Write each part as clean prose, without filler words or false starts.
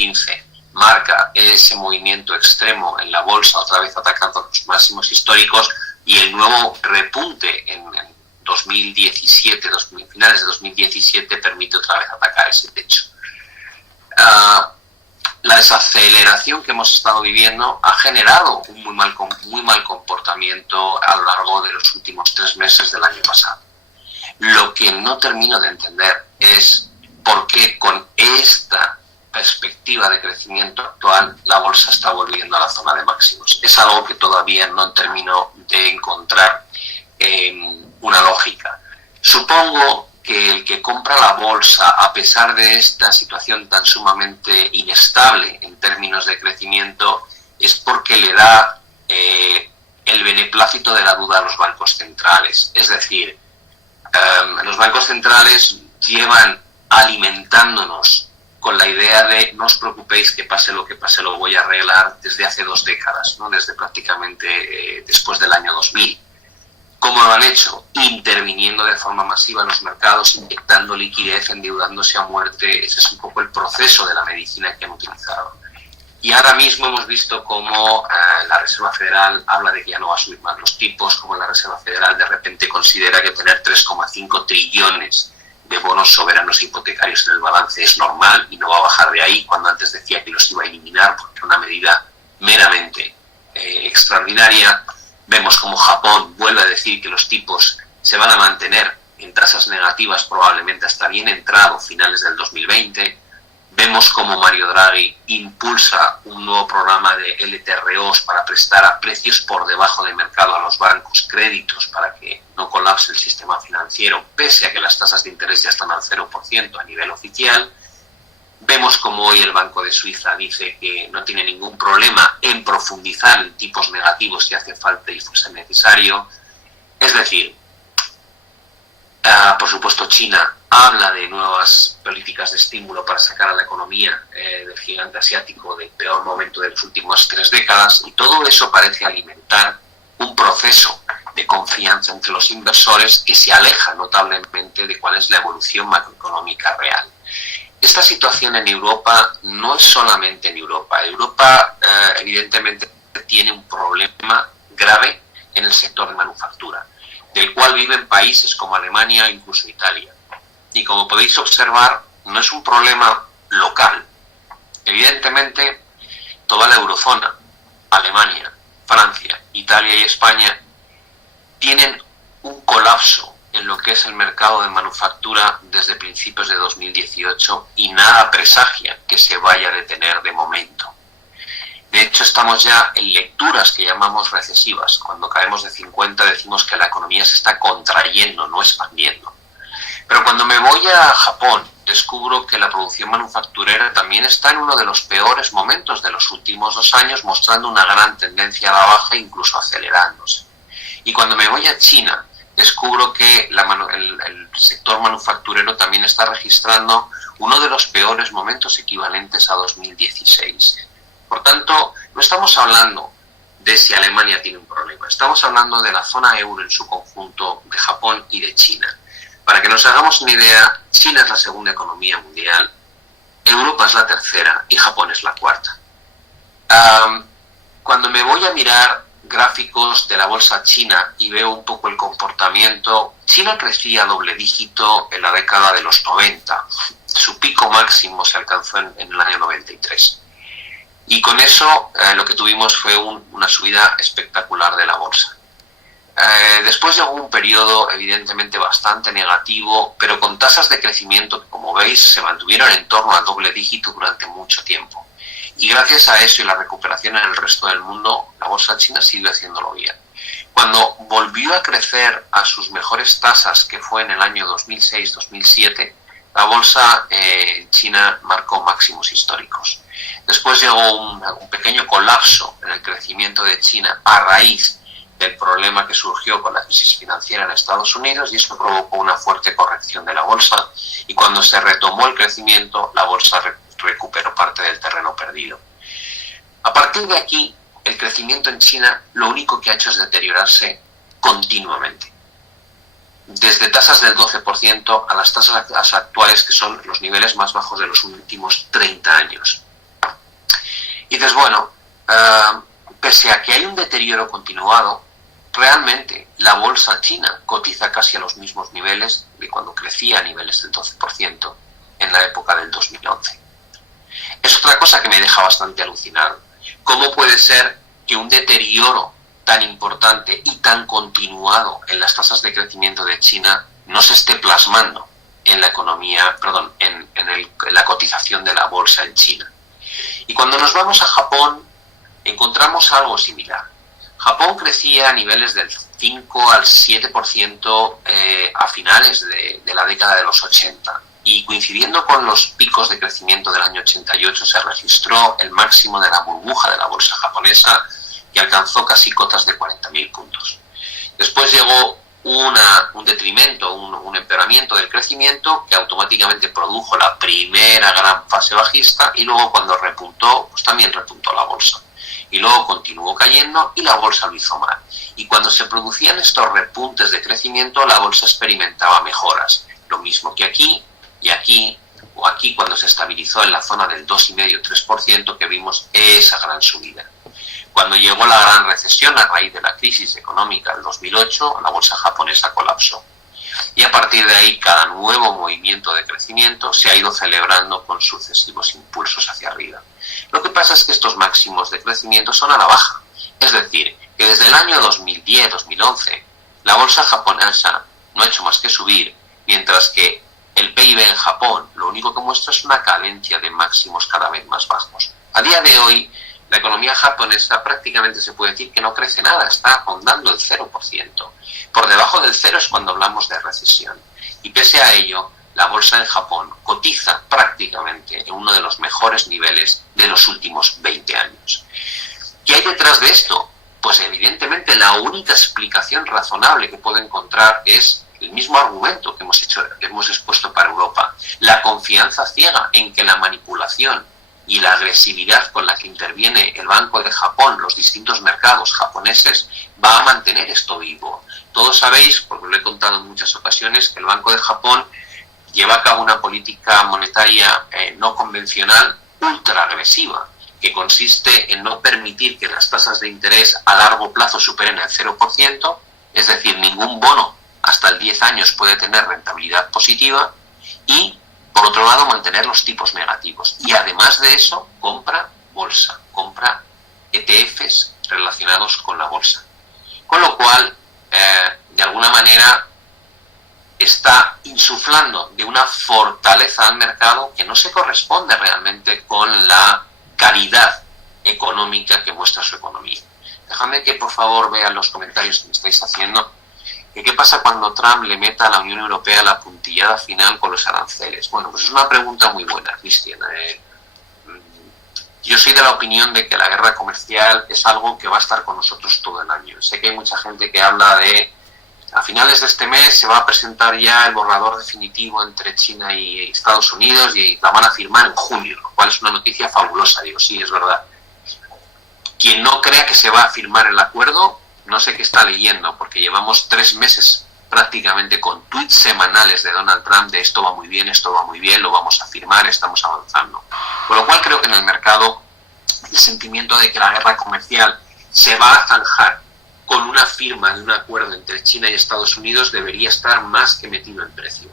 2015 marca ese movimiento extremo en la bolsa, otra vez atacando los máximos históricos, y el nuevo repunte en 2017, finales de 2017, permite otra vez atacar ese techo. La desaceleración que hemos estado viviendo ha generado un muy mal comportamiento a lo largo de los últimos 3 meses del año pasado. Lo que no termino de entender es por qué con esta perspectiva de crecimiento actual la bolsa está volviendo a la zona de máximos. Es algo que todavía no termino de encontrar una lógica. Supongo que el que compra la bolsa, a pesar de esta situación tan sumamente inestable en términos de crecimiento, es porque le da el beneplácito de la duda a los bancos centrales. Es decir, los bancos centrales llevan alimentándonos con la idea de no os preocupéis, que pase lo voy a arreglar, desde hace 2 décadas, ¿no? Desde prácticamente después del año 2000. ¿Cómo lo han hecho? Interviniendo de forma masiva en los mercados, inyectando liquidez, endeudándose a muerte. Ese es un poco el proceso de la medicina que han utilizado. Y ahora mismo hemos visto cómo la Reserva Federal habla de que ya no va a subir más los tipos, como la Reserva Federal de repente considera que tener 3,5 trillones de bonos soberanos e hipotecarios en el balance es normal y no va a bajar de ahí, cuando antes decía que los iba a eliminar porque era una medida meramente extraordinaria. Vemos como Japón vuelve a decir que los tipos se van a mantener en tasas negativas probablemente hasta bien entrado finales del 2020. Vemos como Mario Draghi impulsa un nuevo programa de LTROs para prestar a precios por debajo del mercado a los bancos créditos para que no colapse el sistema financiero, pese a que las tasas de interés ya están al 0% a nivel oficial. Vemos como hoy el Banco de Suiza dice que no tiene ningún problema en profundizar en tipos negativos si hace falta y fuese necesario. Es decir, por supuesto China habla de nuevas políticas de estímulo para sacar a la economía del gigante asiático del peor momento de las últimas 3 décadas, y todo eso parece alimentar un proceso de confianza entre los inversores que se aleja notablemente de cuál es la evolución macroeconómica real. Esta situación en Europa no es solamente en Europa. Europa evidentemente tiene un problema grave en el sector de manufactura, del cual viven países como Alemania e incluso Italia. Y como podéis observar, no es un problema local. Evidentemente, toda la eurozona, Alemania, Francia, Italia y España, tienen un colapso en lo que es el mercado de manufactura desde principios de 2018 y nada presagia que se vaya a detener de momento. De hecho, estamos ya en lecturas que llamamos recesivas. Cuando caemos de 50 decimos que la economía se está contrayendo, no expandiendo. Pero cuando me voy a Japón, descubro que la producción manufacturera también está en uno de los peores momentos de los últimos 2 años, mostrando una gran tendencia a la baja, incluso acelerándose. Y cuando me voy a China, descubro que el sector manufacturero también está registrando uno de los peores momentos equivalentes a 2016. Por tanto, no estamos hablando de si Alemania tiene un problema, estamos hablando de la zona euro en su conjunto, de Japón y de China. Para que nos hagamos una idea, China es la segunda economía mundial, Europa es la tercera y Japón es la cuarta. Cuando me voy a mirar gráficos de la bolsa china y veo un poco el comportamiento, China crecía a doble dígito en la década de los 90. Su pico máximo se alcanzó en el año 93. Y con eso lo que tuvimos fue una subida espectacular de la bolsa. Después llegó un periodo evidentemente bastante negativo, pero con tasas de crecimiento que, como veis, se mantuvieron en torno al doble dígito durante mucho tiempo. Y gracias a eso y la recuperación en el resto del mundo, la bolsa china sigue haciéndolo bien. Cuando volvió a crecer a sus mejores tasas, que fue en el año 2006-2007, la bolsa china marcó máximos históricos. Después llegó un pequeño colapso en el crecimiento de China a raíz del problema que surgió con la crisis financiera en Estados Unidos, y eso provocó una fuerte corrección de la bolsa, y cuando se retomó el crecimiento, la bolsa recuperó parte del terreno perdido. A partir de aquí, el crecimiento en China lo único que ha hecho es deteriorarse continuamente, desde tasas del 12% a las tasas actuales, que son los niveles más bajos de los últimos 30 años. dices, bueno, pese a que hay un deterioro continuado, realmente la bolsa china cotiza casi a los mismos niveles de cuando crecía a niveles del 12% en la época del 2011. Es otra cosa que me deja bastante alucinado. ¿Cómo puede ser que un deterioro tan importante y tan continuado en las tasas de crecimiento de China no se esté plasmando en la economía, perdón, en la cotización de la bolsa en China? Y cuando nos vamos a Japón, encontramos algo similar. Japón crecía a niveles del 5 al 7% a finales de la década de los 80. Y coincidiendo con los picos de crecimiento del año 88, se registró el máximo de la burbuja de la bolsa japonesa, que alcanzó casi cotas de 40.000 puntos. Después llegó un detrimento, un empeoramiento del crecimiento que automáticamente produjo la primera gran fase bajista, y luego cuando repuntó, pues también repuntó la bolsa. Y luego continuó cayendo y la bolsa lo hizo mal. Y cuando se producían estos repuntes de crecimiento, la bolsa experimentaba mejoras. Lo mismo que aquí y aquí, o aquí cuando se estabilizó en la zona del 2,5-3%, que vimos esa gran subida. Cuando llegó la gran recesión a raíz de la crisis económica del 2008, la bolsa japonesa colapsó. Y a partir de ahí, cada nuevo movimiento de crecimiento se ha ido celebrando con sucesivos impulsos hacia arriba. Lo que pasa es que estos máximos de crecimiento son a la baja. Es decir, que desde el año 2010-2011, la bolsa japonesa no ha hecho más que subir, mientras que el PIB en Japón lo único que muestra es una cadencia de máximos cada vez más bajos. A día de hoy, la economía japonesa prácticamente se puede decir que no crece nada, está rondando el 0%. Por debajo del 0 es cuando hablamos de recesión. Y pese a ello, la bolsa en Japón cotiza prácticamente en uno de los mejores niveles de los últimos 20 años. ¿Qué hay detrás de esto? Pues evidentemente la única explicación razonable que puedo encontrar es el mismo argumento que hemos expuesto para Europa. La confianza ciega en que la manipulación y la agresividad con la que interviene el Banco de Japón, los distintos mercados japoneses, va a mantener esto vivo. Todos sabéis, porque lo he contado en muchas ocasiones, que el Banco de Japón lleva a cabo una política monetaria no convencional ultra agresiva, que consiste en no permitir que las tasas de interés a largo plazo superen el 0%, es decir, ningún bono hasta el 10 años puede tener rentabilidad positiva, y por otro lado mantener los tipos negativos. Y además de eso, compra bolsa, compra ETFs relacionados con la bolsa. Con lo cual, de alguna manera, está insuflando de una fortaleza al mercado que no se corresponde realmente con la calidad económica que muestra su economía. Déjame que por favor vean los comentarios que me estáis haciendo. ¿Qué pasa cuando Trump le meta a la Unión Europea la puntillada final con los aranceles? Bueno, pues es una pregunta muy buena, Cristian. Yo soy de la opinión de que la guerra comercial es algo que va a estar con nosotros todo el año. Sé que hay mucha gente que habla de a finales de este mes se va a presentar ya el borrador definitivo entre China y Estados Unidos y la van a firmar en junio, lo cual es una noticia fabulosa. Digo, sí, es verdad. Quien no crea que se va a firmar el acuerdo, no sé qué está leyendo, porque llevamos 3 meses prácticamente con tweets semanales de Donald Trump de esto va muy bien, lo vamos a firmar, estamos avanzando. Con lo cual creo que en el mercado el sentimiento de que la guerra comercial se va a zanjar con una firma de un acuerdo entre China y Estados Unidos debería estar más que metido en precio.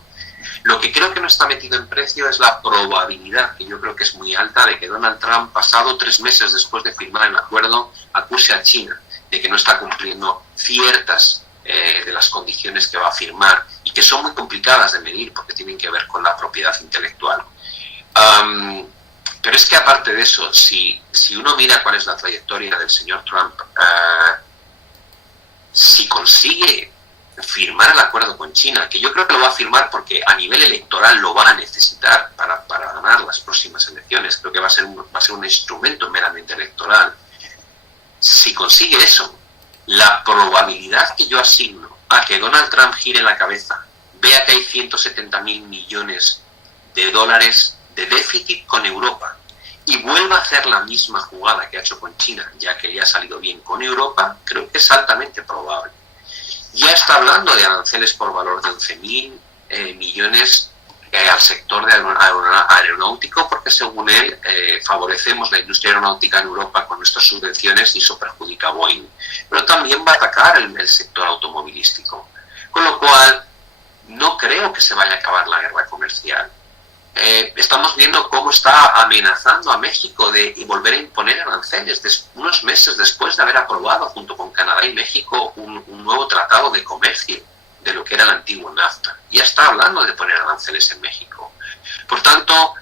Lo que creo que no está metido en precio es la probabilidad, que yo creo que es muy alta, de que Donald Trump, pasado 3 meses después de firmar el acuerdo, acuse a China de que no está cumpliendo ciertas de las condiciones que va a firmar y que son muy complicadas de medir porque tienen que ver con la propiedad intelectual. Pero es que aparte de eso, si uno mira cuál es la trayectoria del señor Trump, si consigue firmar el acuerdo con China, que yo creo que lo va a firmar porque a nivel electoral lo va a necesitar para ganar las próximas elecciones, creo que va a ser un instrumento meramente electoral. Si consigue eso, la probabilidad que yo asigno a que Donald Trump gire la cabeza, vea que hay 170.000 millones de dólares de déficit con Europa y vuelva a hacer la misma jugada que ha hecho con China, ya que ya ha salido bien con Europa, creo que es altamente probable. Ya está hablando de aranceles por valor de 11.000 millones al sector de aeronáutico, porque según él favorecemos la industria aeronáutica en Europa con nuestras subvenciones y eso perjudica a Boeing. Pero también va a atacar el sector automovilístico. Con lo cual, no creo que se vaya a acabar la guerra comercial. Estamos viendo cómo está amenazando a México de volver a imponer aranceles unos meses después de haber aprobado junto con Canadá y México un nuevo tratado de comercio de lo que era el antiguo NAFTA. Ya está hablando de poner aranceles en México. Por tanto,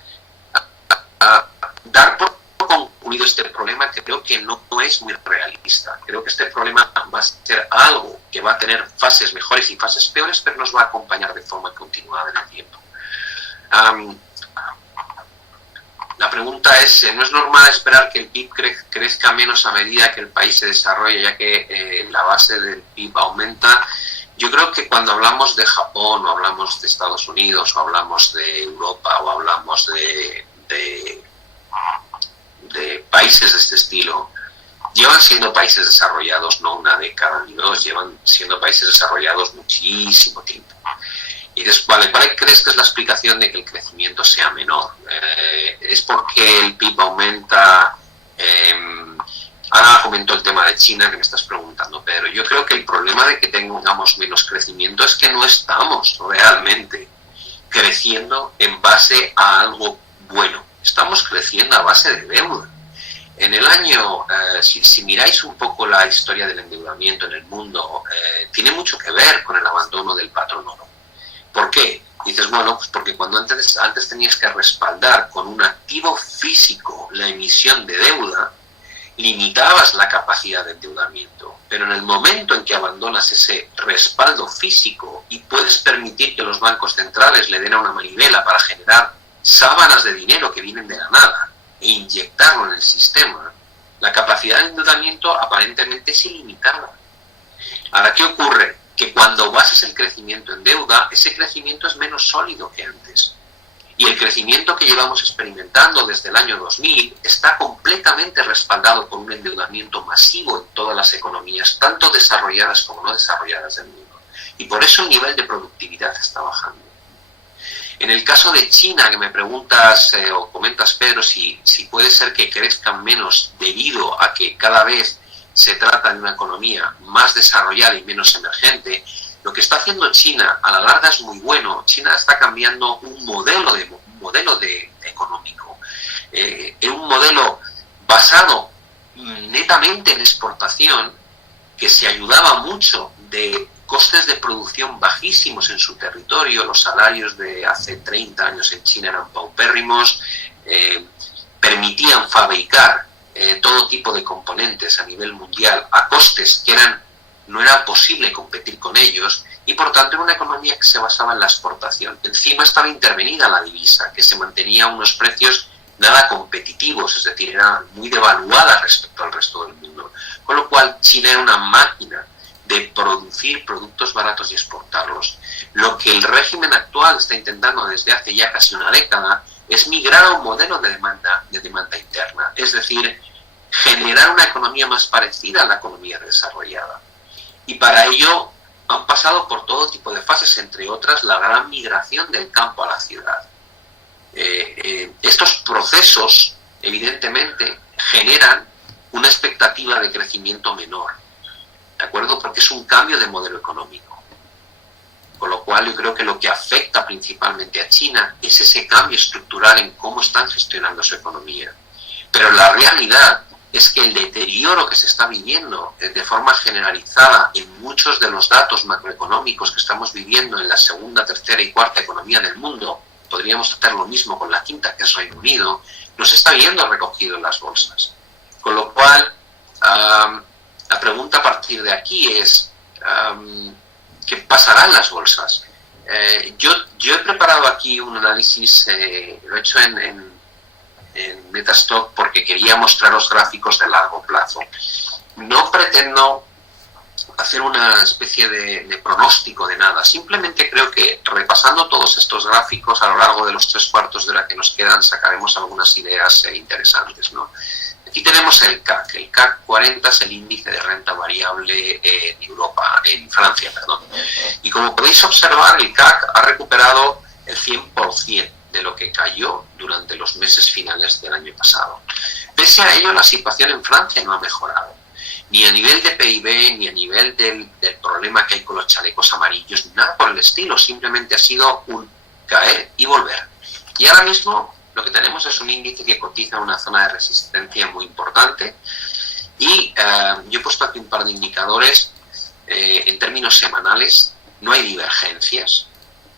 dar por concluido este problema creo que no es muy realista. Creo que este problema va a ser algo que va a tener fases mejores y fases peores, pero nos va a acompañar de forma continuada en el tiempo. La pregunta es, ¿no es normal esperar que el PIB crezca menos a medida que el país se desarrolla, ya que la base del PIB aumenta? Yo creo que cuando hablamos de Japón, o hablamos de Estados Unidos, o hablamos de Europa, o hablamos de países de este estilo, llevan siendo países desarrollados no una década ni dos, llevan siendo países desarrollados muchísimo tiempo. Y dices, vale, ¿cuál crees que es la explicación de que el crecimiento sea menor? ¿Es porque el PIB aumenta? Ahora comento el tema de China que me estás preguntando, Pedro. Yo creo que el problema de que tengamos menos crecimiento es que no estamos realmente creciendo en base a algo bueno. Estamos creciendo a base de deuda. En el año, si miráis un poco la historia del endeudamiento en el mundo, tiene mucho que ver con el abandono del patrón oro. ¿Por qué? Dices, bueno, pues porque cuando antes tenías que respaldar con un activo físico la emisión de deuda, limitabas la capacidad de endeudamiento. Pero en el momento en que abandonas ese respaldo físico y puedes permitir que los bancos centrales le den a una manivela para generar sábanas de dinero que vienen de la nada e inyectarlo en el sistema, la capacidad de endeudamiento aparentemente es ilimitada. Ahora, ¿qué ocurre? Que cuando basas el crecimiento en deuda, ese crecimiento es menos sólido que antes. Y el crecimiento que llevamos experimentando desde el año 2000 está completamente respaldado por un endeudamiento masivo en todas las economías, tanto desarrolladas como no desarrolladas del mundo. Y por eso el nivel de productividad está bajando. En el caso de China, que me preguntas o comentas, Pedro, si puede ser que crezcan menos debido a que cada vez se trata de una economía más desarrollada y menos emergente, lo que está haciendo China a la larga es muy bueno. China está cambiando un modelo económico, un modelo basado netamente en exportación, que se ayudaba mucho de costes de producción bajísimos en su territorio. Los salarios de hace 30 años en China eran paupérrimos, permitían fabricar todo tipo de componentes a nivel mundial a costes que no era posible competir con ellos, y por tanto era una economía que se basaba en la exportación. Encima estaba intervenida la divisa, que se mantenía a unos precios nada competitivos, es decir, era muy devaluada respecto al resto del mundo. Con lo cual China era una máquina de producir productos baratos y exportarlos. Lo que el régimen actual está intentando desde hace ya casi una década es migrar a un modelo de demanda interna, es decir, generar una economía más parecida a la economía desarrollada. Y para ello han pasado por todo tipo de fases, entre otras la gran migración del campo a la ciudad. Estos procesos, evidentemente, generan una expectativa de crecimiento menor, ¿de acuerdo? Porque es un cambio de modelo económico. Con lo cual yo creo que lo que afecta principalmente a China es ese cambio estructural en cómo están gestionando su economía. Pero la realidad es que el deterioro que se está viviendo de forma generalizada en muchos de los datos macroeconómicos que estamos viviendo en la segunda, tercera y cuarta economía del mundo, podríamos hacer lo mismo con la quinta, que es Reino Unido, no se está viendo recogido en las bolsas. Con lo cual, la pregunta a partir de aquí es, ¿qué pasará en las bolsas? Yo he preparado aquí un análisis, lo he hecho en Metastock porque quería mostraros gráficos de largo plazo. No pretendo hacer una especie de pronóstico de nada, simplemente creo que repasando todos estos gráficos a lo largo de los 3/4 de hora que nos quedan sacaremos algunas ideas interesantes, ¿no? Aquí tenemos el CAC. El CAC 40 es el índice de renta variable en Francia, perdón. Y como podéis observar, el CAC ha recuperado el 100% de lo que cayó durante los meses finales del año pasado. Pese a ello, la situación en Francia no ha mejorado, ni a nivel de PIB, ni a nivel del problema que hay con los chalecos amarillos, nada por el estilo, simplemente ha sido un caer y volver. Y ahora mismo lo que tenemos es un índice que cotiza en una zona de resistencia muy importante, y yo he puesto aquí un par de indicadores. En términos semanales no hay divergencias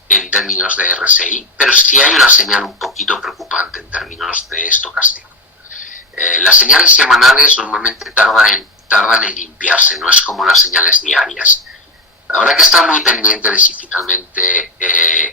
en términos de RSI, pero sí hay una señal un poquito preocupante en términos de estocástico. Las señales semanales normalmente tardan en limpiarse, no es como las señales diarias. Habrá que estar muy pendiente de si finalmente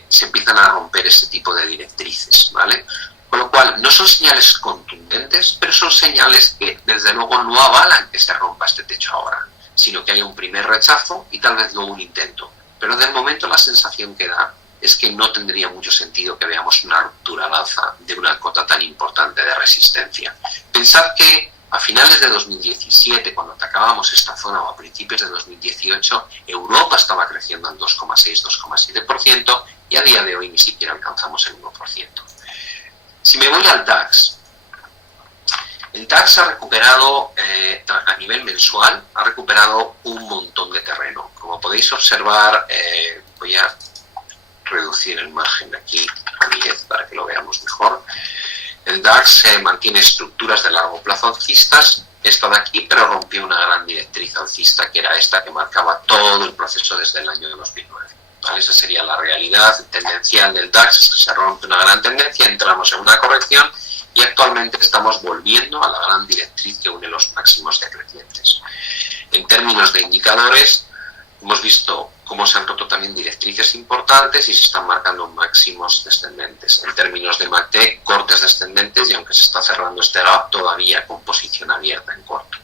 se empiezan a romper ese tipo de directrices, ¿vale? Con lo cual, no son señales contundentes, pero son señales que desde luego no avalan que se rompa este techo ahora, sino que haya un primer rechazo y tal vez luego un intento. Pero de momento la sensación que da es que no tendría mucho sentido que veamos una ruptura al alza de una cota tan importante de resistencia. Pensad que a finales de 2017, cuando atacábamos esta zona, o a principios de 2018, Europa estaba creciendo al 2,6-2,7%, y a día de hoy ni siquiera alcanzamos el 1%. Si me voy al DAX, el DAX ha recuperado, a nivel mensual, ha recuperado un montón de terreno. Como podéis observar, voy a reducir el margen aquí a 10 para que lo veamos mejor. El DAX mantiene estructuras de largo plazo alcistas, esta de aquí, pero rompió una gran directriz alcista, que era esta que marcaba todo el proceso desde el año 2009. ¿Vale? Esa sería la realidad tendencial del DAX, es que se rompe una gran tendencia, entramos en una corrección, y actualmente estamos volviendo a la gran directriz que une los máximos decrecientes. En términos de indicadores, hemos visto cómo se han roto también directrices importantes y se están marcando máximos descendentes. En términos de MACD, cortes descendentes, y aunque se está cerrando este gap, todavía con posición abierta en corto.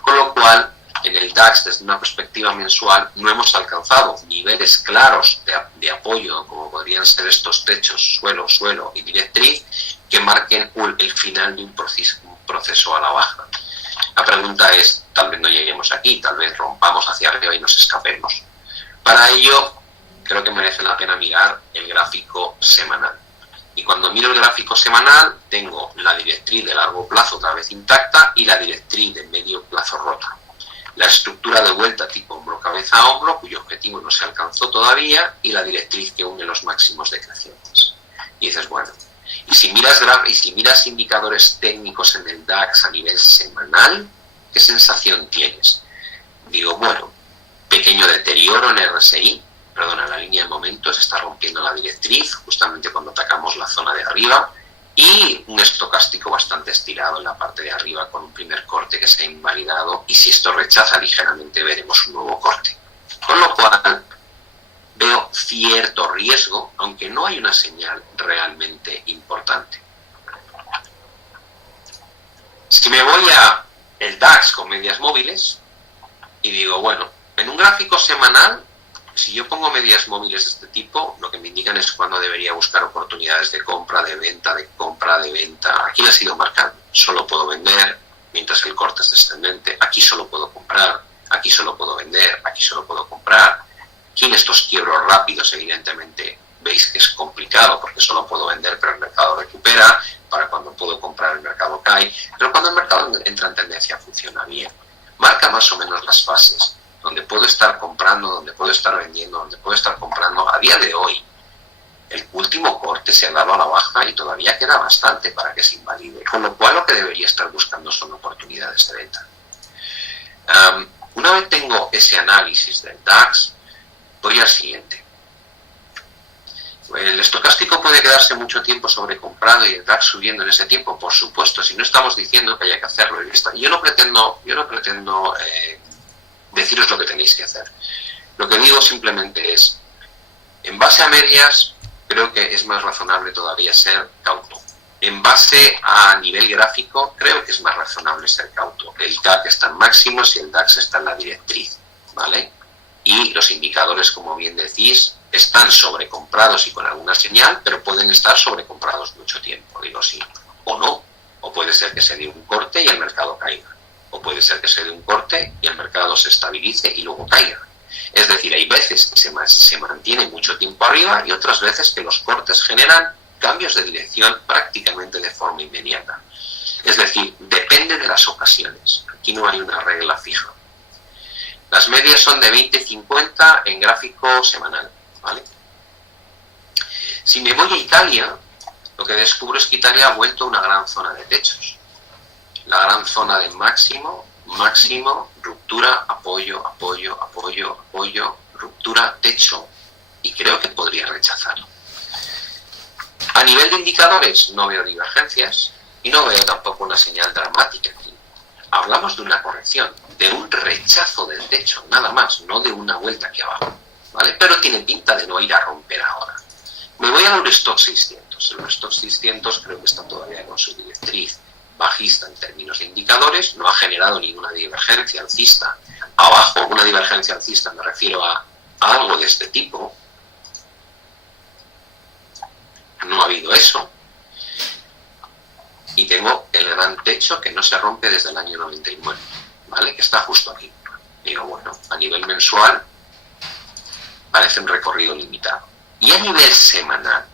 Con lo cual, en el DAX, desde una perspectiva mensual, no hemos alcanzado niveles claros de apoyo, como podrían ser estos techos, suelo, suelo y directriz, que marquen el final de un proceso a la baja. La pregunta es, tal vez no lleguemos aquí, tal vez rompamos hacia arriba y nos escapemos. Para ello, creo que merece la pena mirar el gráfico semanal. Y cuando miro el gráfico semanal, tengo la directriz de largo plazo otra vez intacta y la directriz de medio plazo rota. La estructura de vuelta tipo hombro, cabeza a hombro, cuyo objetivo no se alcanzó todavía, y la directriz que une los máximos decrecientes. Y dices, bueno, y si miras indicadores técnicos en el DAX a nivel semanal, ¿qué sensación tienes? Digo, bueno, pequeño deterioro en RSI, perdona, la línea de momentos está rompiendo la directriz justamente cuando atacamos la zona de arriba, y un estocástico bastante estirado en la parte de arriba con un primer corte que se ha invalidado, y si esto rechaza ligeramente veremos un nuevo corte. Con lo cual veo cierto riesgo, aunque no hay una señal realmente importante. Si me voy a el DAX con medias móviles y digo, bueno, en un gráfico semanal, si yo pongo medias móviles de este tipo, lo que me indican es cuándo debería buscar oportunidades de compra, de venta, de compra, de venta. Aquí las he ido marcando. Solo puedo vender mientras el corte es descendente. Aquí solo puedo comprar. Aquí solo puedo vender. Aquí solo puedo comprar. Aquí en estos quiebros rápidos, evidentemente, veis que es complicado porque solo puedo vender, pero el mercado recupera. Para cuando puedo comprar, el mercado cae. Pero cuando el mercado entra en tendencia, funciona bien. Marca más o menos las fases donde puedo estar comprando, donde puedo estar vendiendo, donde puedo estar comprando. A día de hoy, el último corte se ha dado a la baja y todavía queda bastante para que se invalide, con lo cual lo que debería estar buscando son oportunidades de venta. Una vez tengo ese análisis del DAX, voy al siguiente. El estocástico puede quedarse mucho tiempo sobrecomprado y el DAX subiendo en ese tiempo, por supuesto, si no estamos diciendo que haya que hacerlo. Yo no pretendo deciros lo que tenéis que hacer. Lo que digo simplemente es, en base a medias, creo que es más razonable todavía ser cauto. En base a nivel gráfico, creo que es más razonable ser cauto. El CAC está en máximos y el DAX está en la directriz, ¿vale? Y los indicadores, como bien decís, están sobrecomprados y con alguna señal, pero pueden estar sobrecomprados mucho tiempo, digo sí, o no. O puede ser que se dé un corte y el mercado caiga. O puede ser que se dé un corte y el mercado se estabilice y luego caiga. Es decir, hay veces que se mantiene mucho tiempo arriba y otras veces que los cortes generan cambios de dirección prácticamente de forma inmediata. Es decir, depende de las ocasiones. Aquí no hay una regla fija. Las medias son de 20-50 en gráfico semanal, ¿vale? Si me voy a Italia, lo que descubro es que Italia ha vuelto una gran zona de techos. La gran zona de máximo, máximo, ruptura, apoyo, apoyo, apoyo, apoyo, ruptura, techo. Y creo que podría rechazarlo. A nivel de indicadores no veo divergencias y no veo tampoco una señal dramática aquí. Hablamos de una corrección, de un rechazo del techo, nada más, no de una vuelta aquí abajo, ¿vale? Pero tiene pinta de no ir a romper ahora. Me voy al Eurostoxx 600. El Eurostoxx 600 creo que está todavía con su directriz bajista en términos de indicadores, no ha generado ninguna divergencia alcista. Abajo, una divergencia alcista me refiero a algo de este tipo. No ha habido eso. Y tengo el gran techo que no se rompe desde el año 99, ¿vale? Que está justo aquí. Digo, bueno, a nivel mensual parece un recorrido limitado. Y a nivel semanal,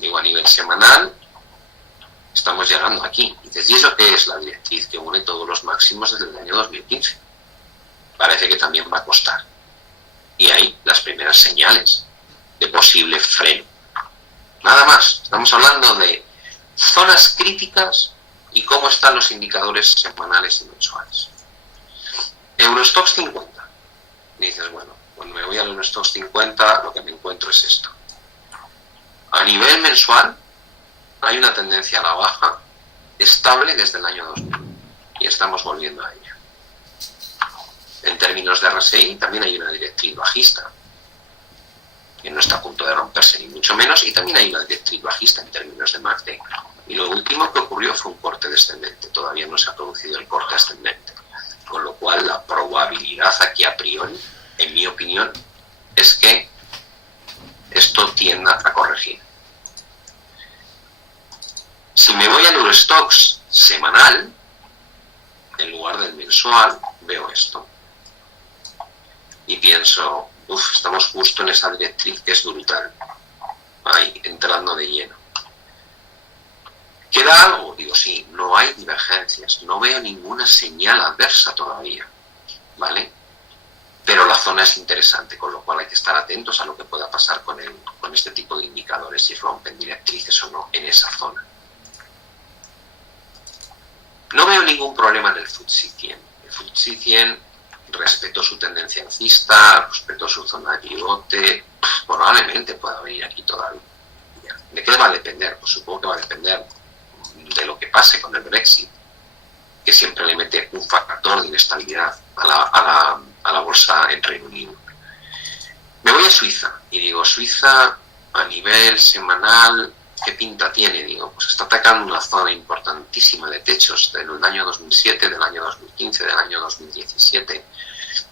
digo, a nivel semanal estamos llegando aquí. Y dices, ¿y eso qué es la directriz que une todos los máximos desde el año 2015? Parece que también va a costar. Y hay las primeras señales de posible freno. Nada más, estamos hablando de zonas críticas y cómo están los indicadores semanales y mensuales. Eurostoxx 50. Dices, bueno, cuando me voy al Eurostoxx 50 lo que me encuentro es esto. A nivel mensual hay una tendencia a la baja estable desde el año 2000 y estamos volviendo a ella. En términos de RSI también hay una directriz bajista que no está a punto de romperse ni mucho menos, y también hay una directriz bajista en términos de MACD. Y lo último que ocurrió fue un corte descendente, todavía no se ha producido el corte ascendente, con lo cual la probabilidad aquí a priori, en mi opinión, es que esto tienda a corregir. Si me voy al Eurostoxx semanal, en lugar del mensual, veo esto. Y pienso, estamos justo en esa directriz que es brutal. Ahí, entrando de lleno. ¿Queda algo? Digo, sí, no hay divergencias. No veo ninguna señal adversa todavía. ¿Vale? Pero la zona es interesante, con lo cual hay que estar atentos a lo que pueda pasar con este tipo de indicadores, si rompen directrices o no en esa zona. No veo ningún problema en el FTSE 100. El FTSE 100 respetó su tendencia alcista, respetó su zona de pivote, probablemente pueda venir aquí todavía. ¿De qué va a depender? Pues supongo que va a depender de lo que pase con el Brexit, que siempre le mete un factor de inestabilidad a la bolsa en Reino Unido. Me voy a Suiza y digo, Suiza a nivel semanal, ¿qué pinta tiene? Digo, pues está atacando una zona importantísima de techos del año 2007, del año 2015, del año 2017.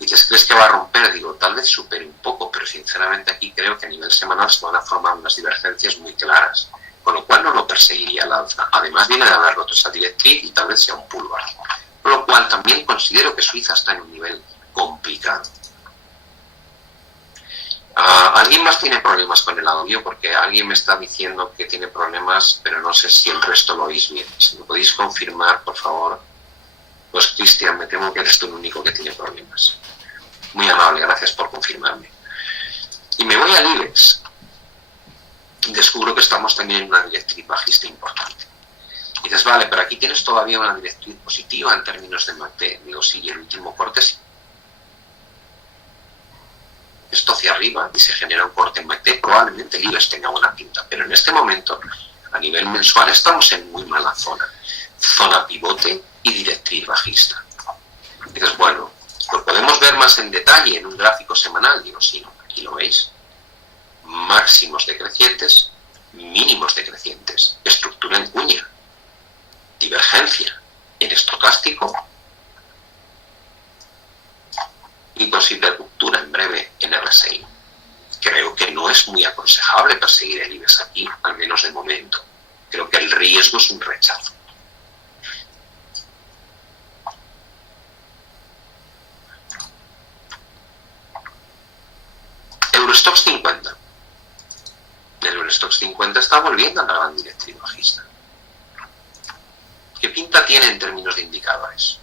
Dices, ¿crees que va a romper? Digo, tal vez supere un poco, pero sinceramente aquí creo que a nivel semanal se van a formar unas divergencias muy claras, con lo cual no lo perseguiría al alza. Además viene de haber roto esa directriz y tal vez sea un pullback. Con lo cual también considero que Suiza está en un nivel complicado. ¿Alguien más tiene problemas con el audio? Porque alguien me está diciendo que tiene problemas, pero no sé si el resto lo oís bien. Si me podéis confirmar, por favor. Pues Cristian, me temo que eres tú el único que tiene problemas. Muy amable, gracias por confirmarme. Y me voy al IBEX. Descubro que estamos también en una directriz bajista importante. Y dices, vale, pero aquí tienes todavía una directriz positiva en términos de MACD. Digo, sí, y el último corte sí. Esto hacia arriba y se genera un corte en MACD, probablemente el IBEX tenga buena pinta, pero en este momento, a nivel mensual, estamos en muy mala zona pivote y directriz bajista. Dices, bueno, ¿lo podemos ver más en detalle en un gráfico semanal? Digo, sí, aquí lo veis. Máximos decrecientes, mínimos decrecientes, estructura en cuña, divergencia en estocástico y posible ruptura en breve en RSI. Creo que no es muy aconsejable perseguir el IBEX aquí, al menos de momento. Creo que el riesgo es un rechazo. cuenta está volviendo a la gran directriz bajista. ¿Qué pinta tiene en términos de indicadores?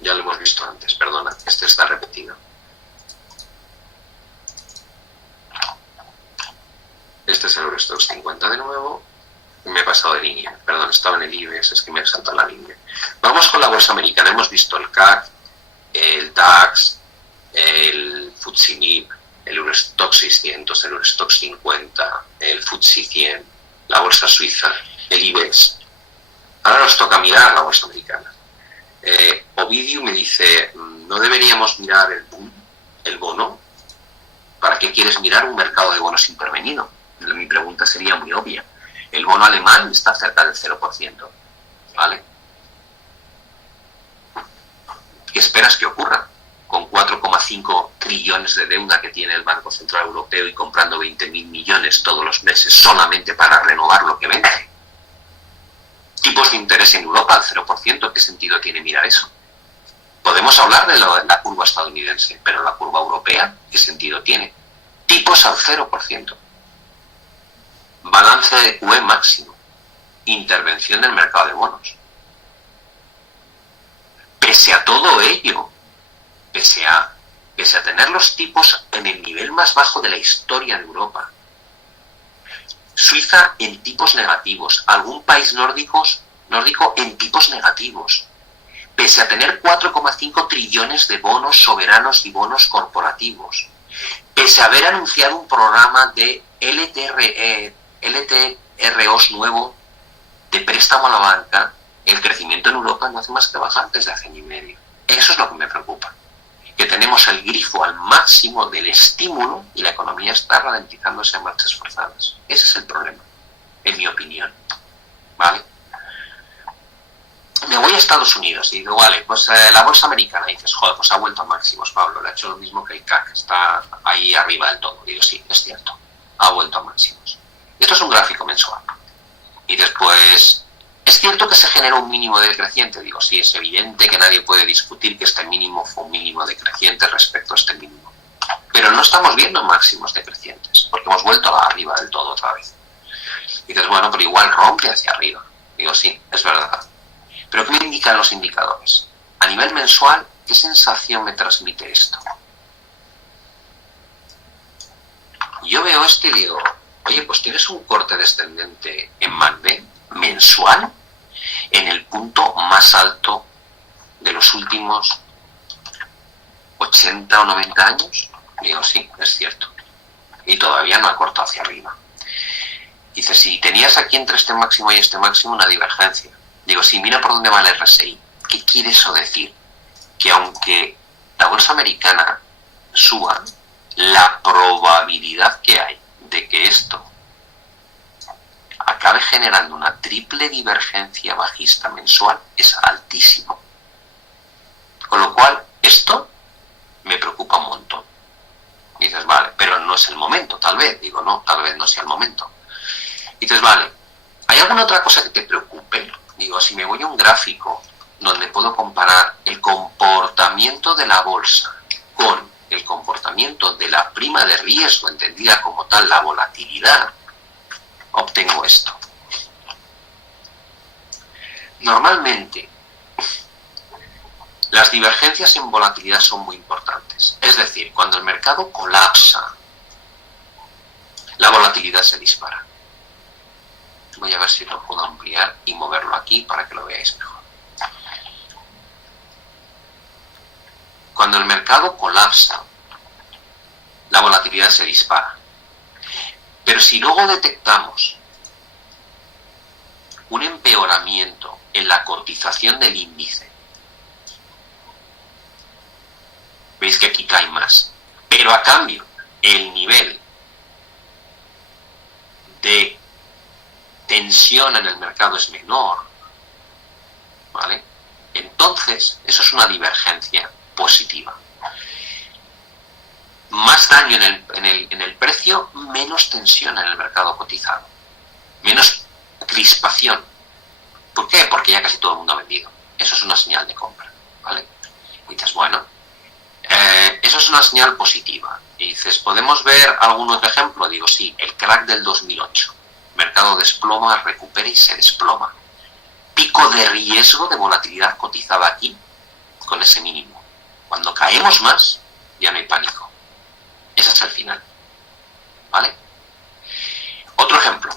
Ya lo hemos visto antes, perdona, este está repetido. Este es el Eurostoxx 50 de nuevo. Me he pasado de línea, perdón, estaba en el IBEX, es que me he saltado la línea. Vamos con la bolsa americana. Hemos visto el CAC, el DAX, el FTSE MIB, el Eurostoxx 600, el Eurostoxx 50, el FTSE 100, la bolsa suiza, el IBEX. Ahora nos toca mirar la bolsa americana. Ovidio me dice, ¿no deberíamos mirar el bono? ¿Para qué quieres mirar un mercado de bonos intervenido? Mi pregunta sería muy obvia. El bono alemán está cerca del 0%, ¿vale? ¿Qué esperas que ocurra? Con 4,5 trillones de deuda que tiene el Banco Central Europeo y comprando 20.000 millones todos los meses solamente para renovar lo que vende. Tipos de interés en Europa al 0%, ¿qué sentido tiene mirar eso? Podemos hablar de la curva estadounidense, pero la curva europea, ¿qué sentido tiene? Tipos al 0%. Balance de QE máximo. Intervención del mercado de bonos. Pese a todo ello, pese a tener los tipos en el nivel más bajo de la historia de Europa, Suiza en tipos negativos, algún país nórdico en tipos negativos, pese a tener 4,5 trillones de bonos soberanos y bonos corporativos, pese a haber anunciado un programa de LTROs nuevo de préstamo a la banca, el crecimiento en Europa no hace más que bajar desde hace año y medio. Eso es lo que me preocupa. Que tenemos el grifo al máximo del estímulo y la economía está ralentizándose a marchas forzadas. Ese es el problema, en mi opinión. ¿Vale? Me voy a Estados Unidos y digo, vale, pues la bolsa americana. Y dices, joder, pues ha vuelto a máximos, Pablo. Le ha hecho lo mismo que el CAC, está ahí arriba del todo. Digo, sí, es cierto, ha vuelto a máximos. Esto es un gráfico mensual. Y después, ¿es cierto que se genera un mínimo decreciente? Digo, sí, es evidente que nadie puede discutir que este mínimo fue un mínimo decreciente respecto a este mínimo. Pero no estamos viendo máximos decrecientes, porque hemos vuelto arriba del todo otra vez. Y dices, bueno, pero igual rompe hacia arriba. Digo, sí, es verdad. ¿Pero qué me indican los indicadores? A nivel mensual, ¿qué sensación me transmite esto? Yo veo esto y digo, oye, pues tienes un corte descendente en MACD mensual en el punto más alto de los últimos 80 o 90 años. Digo, sí, es cierto. Y todavía no ha cortado hacia arriba. Dice, si tenías aquí entre este máximo y este máximo una divergencia. Digo, sí, mira por dónde va el RSI. ¿Qué quiere eso decir? Que aunque la bolsa americana suba, la probabilidad que hay de que esto acabe generando una triple divergencia bajista mensual es altísimo. Con lo cual, esto me preocupa un montón. Y dices, vale, pero no es el momento, tal vez. Digo, no, tal vez no sea el momento. Y dices, vale, ¿hay alguna otra cosa que te preocupe? Digo, si me voy a un gráfico donde puedo comparar el comportamiento de la bolsa con el comportamiento de la prima de riesgo, entendida como tal la volatilidad, obtengo esto. Normalmente, las divergencias en volatilidad son muy importantes. Es decir, cuando el mercado colapsa, la volatilidad se dispara. Voy a ver si lo puedo ampliar y moverlo aquí para que lo veáis mejor. Cuando el mercado colapsa, la volatilidad se dispara. Pero si luego detectamos un empeoramiento en la cotización del índice, veis que aquí cae más. Pero a cambio, el nivel de tensión en el mercado es menor, ¿vale? Entonces, eso es una divergencia positiva. Más daño en el precio, menos tensión en el mercado cotizado. Menos crispación. ¿Por qué? Porque ya casi todo el mundo ha vendido. Eso es una señal de compra, ¿vale? Y dices, bueno, Eso es una señal positiva. Y dices, ¿podemos ver algún otro ejemplo? Digo, sí, el crack del 2008. Mercado desploma, recupera y se desploma. Pico de riesgo de volatilidad cotizada aquí, con ese mínimo. Cuando caemos más, ya no hay pánico. Ese es el final. ¿Vale? Otro ejemplo.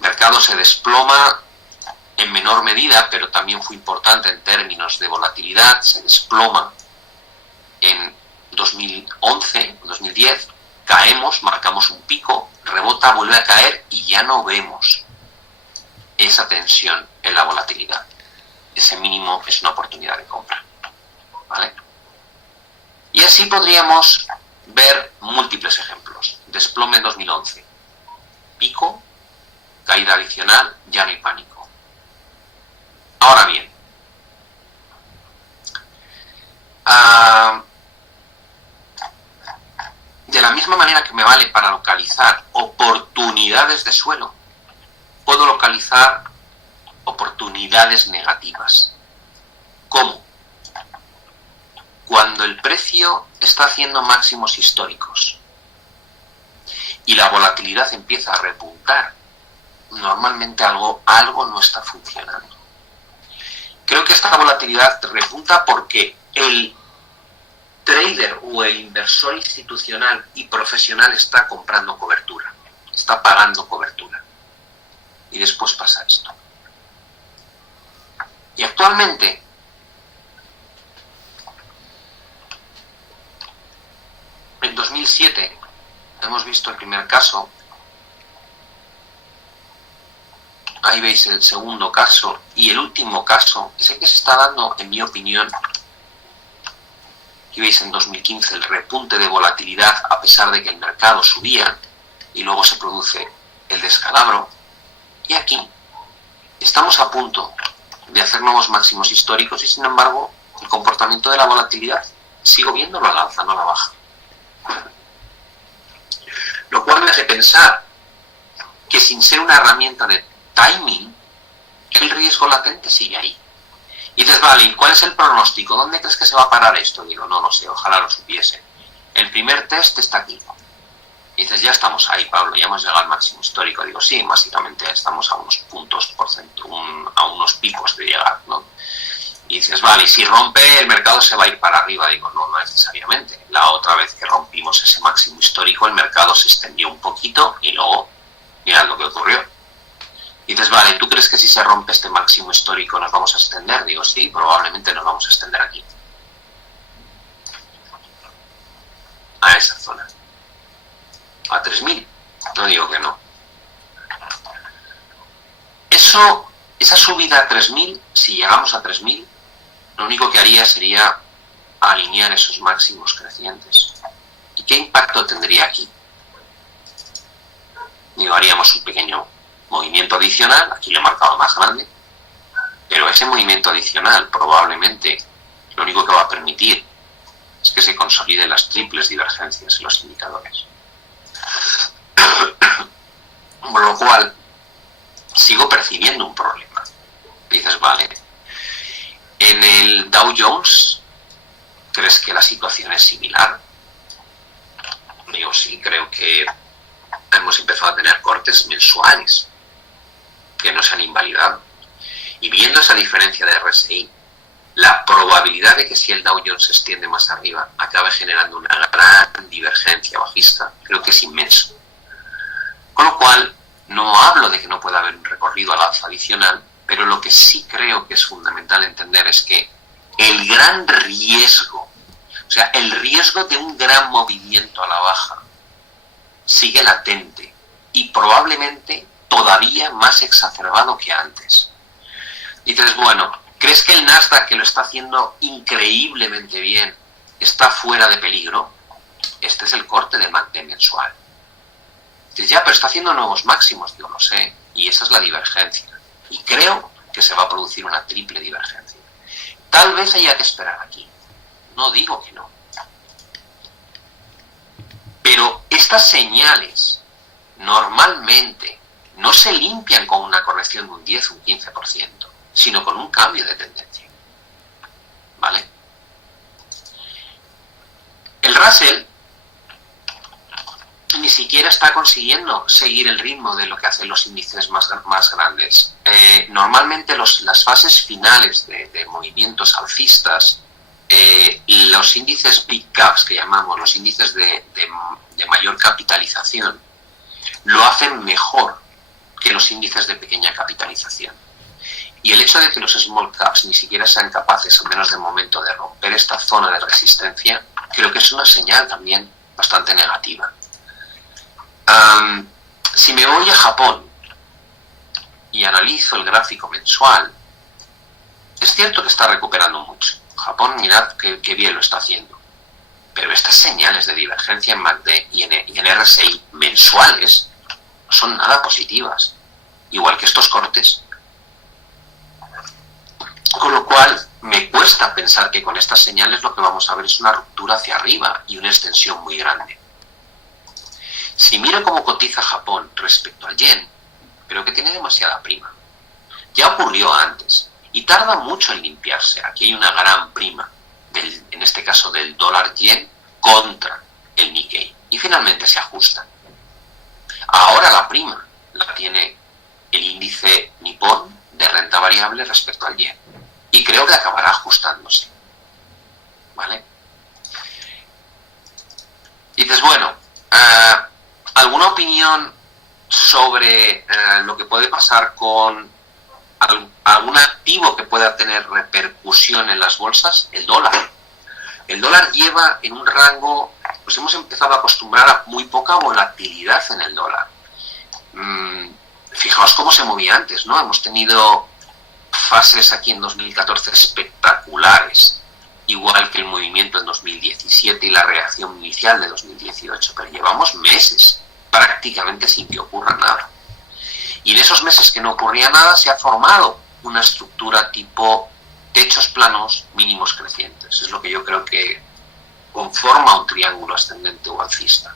Mercado se desploma en menor medida, pero también fue importante en términos de volatilidad, se desploma en 2011, 2010, caemos, marcamos un pico, rebota, vuelve a caer y ya no vemos esa tensión en la volatilidad. Ese mínimo es una oportunidad de compra. ¿Vale? Y así podríamos ver múltiples ejemplos. Desplome en 2011, pico, caída adicional, ya no hay pánico. Ahora bien, de la misma manera que me vale para localizar oportunidades de suelo, puedo localizar oportunidades negativas. ¿Cómo? Cuando el precio está haciendo máximos históricos y la volatilidad empieza a repuntar, normalmente algo no está funcionando. Creo que esta volatilidad repunta porque el trader o el inversor institucional y profesional está comprando cobertura, está pagando cobertura. Y después pasa esto. Y actualmente, en 2007, hemos visto el primer caso. Ahí veis el segundo caso y el último caso, ese que se está dando, en mi opinión. Aquí veis en 2015 el repunte de volatilidad a pesar de que el mercado subía y luego se produce el descalabro. Y aquí estamos a punto de hacer nuevos máximos históricos y sin embargo el comportamiento de la volatilidad sigo viéndolo al alza, no a la baja. Lo cual me hace pensar que sin ser una herramienta de timing, el riesgo latente sigue ahí. Y dices, vale, ¿y cuál es el pronóstico? ¿Dónde crees que se va a parar esto? Digo, no lo sé, ojalá lo supiese. El primer test está aquí. Y dices, ya estamos ahí, Pablo, ya hemos llegado al máximo histórico. Digo, sí, básicamente estamos a unos puntos a unos picos de llegar, ¿no? Y dices, vale, si rompe, el mercado se va a ir para arriba. Digo, no necesariamente. La otra vez que rompimos ese máximo histórico, el mercado se extendió un poquito y luego, mirad lo que ocurrió. Y dices, vale, ¿tú crees que si se rompe este máximo histórico nos vamos a extender? Digo, sí, probablemente nos vamos a extender aquí. A esa zona. A 3.000. No digo que no. Esa subida a 3.000, si llegamos a 3.000, lo único que haría sería alinear esos máximos crecientes. ¿Y qué impacto tendría aquí? Digo, haríamos un pequeño movimiento adicional, aquí lo he marcado más grande, pero ese movimiento adicional probablemente lo único que va a permitir es que se consoliden las triples divergencias en los indicadores. Por lo cual, sigo percibiendo un problema. Dices, vale, en el Dow Jones, ¿crees que la situación es similar? Digo, sí, creo que hemos empezado a tener cortes mensuales que no se han invalidado. Y viendo esa diferencia de RSI, la probabilidad de que si el Dow Jones se extiende más arriba acabe generando una gran divergencia bajista, creo que es inmenso. Con lo cual, no hablo de que no pueda haber un recorrido al alza adicional, pero lo que sí creo que es fundamental entender es que el gran riesgo, o sea, el riesgo de un gran movimiento a la baja, sigue latente y probablemente todavía más exacerbado que antes. Dices, bueno, ¿crees que el Nasdaq, que lo está haciendo increíblemente bien, está fuera de peligro? Este es el corte del MACD mensual. Dices, ya, pero está haciendo nuevos máximos. Digo, lo sé, y esa es la divergencia. Y creo que se va a producir una triple divergencia. Tal vez haya que esperar aquí. No digo que no. Pero estas señales normalmente no se limpian con una corrección de un 10 o un 15%, sino con un cambio de tendencia. ¿Vale? Russell ni siquiera está consiguiendo seguir el ritmo de lo que hacen los índices más grandes. Normalmente las fases finales de movimientos alcistas, los índices Big Caps, que llamamos los índices de mayor capitalización, lo hacen mejor que los índices de pequeña capitalización. Y el hecho de que los small caps ni siquiera sean capaces, al menos de momento, de romper esta zona de resistencia, creo que es una señal también bastante negativa. Si me voy a Japón y analizo el gráfico mensual, es cierto que está recuperando mucho. Japón, mirad qué bien lo está haciendo. Pero estas señales de divergencia en MACD y en RSI mensuales no son nada positivas, igual que estos cortes. Con lo cual, me cuesta pensar que con estas señales lo que vamos a ver es una ruptura hacia arriba y una extensión muy grande. Si miro cómo cotiza Japón respecto al yen, creo que tiene demasiada prima. Ya ocurrió antes y tarda mucho en limpiarse. Aquí hay una gran prima, en este caso del dólar yen contra el Nikkei, y finalmente se ajusta. Ahora la prima la tiene el índice nipón de renta variable respecto al yen, y creo que acabará ajustándose. ¿Vale? Y dices, bueno, ¿alguna opinión sobre lo que puede pasar con algún activo que pueda tener repercusión en las bolsas? El dólar. El dólar lleva en un rango, pues hemos empezado a acostumbrar a muy poca volatilidad en el dólar. Fijaos cómo se movía antes, ¿no? Hemos tenido fases aquí en 2014 espectaculares, igual que el movimiento en 2017 y la reacción inicial de 2018, pero llevamos meses prácticamente sin que ocurra nada. Y en esos meses que no ocurría nada se ha formado una estructura tipo techos planos, mínimos crecientes. Es lo que yo creo que conforma un triángulo ascendente o alcista.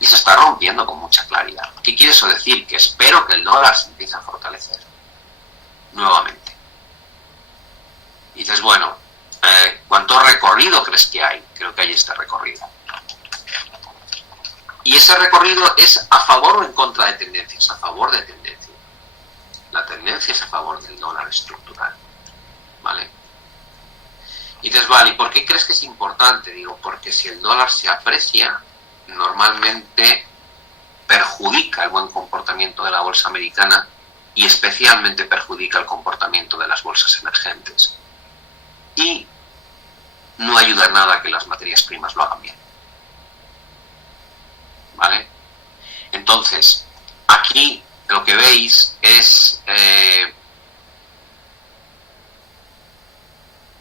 Y se está rompiendo con mucha claridad. ¿Qué quiere eso decir? Que espero que el dólar se empiece a fortalecer nuevamente. Y dices, bueno, ¿cuánto recorrido crees que hay? Creo que hay este recorrido. Y ese recorrido es a favor o en contra de tendencias, a favor de tendencia. La tendencia es a favor del dólar estructural. ¿Vale? Y dices, vale, ¿y por qué crees que es importante? Digo, porque si el dólar se aprecia, normalmente perjudica el buen comportamiento de la bolsa americana y especialmente perjudica el comportamiento de las bolsas emergentes. Y no ayuda en nada a que las materias primas lo hagan bien. ¿Vale? Entonces, aquí lo que veis es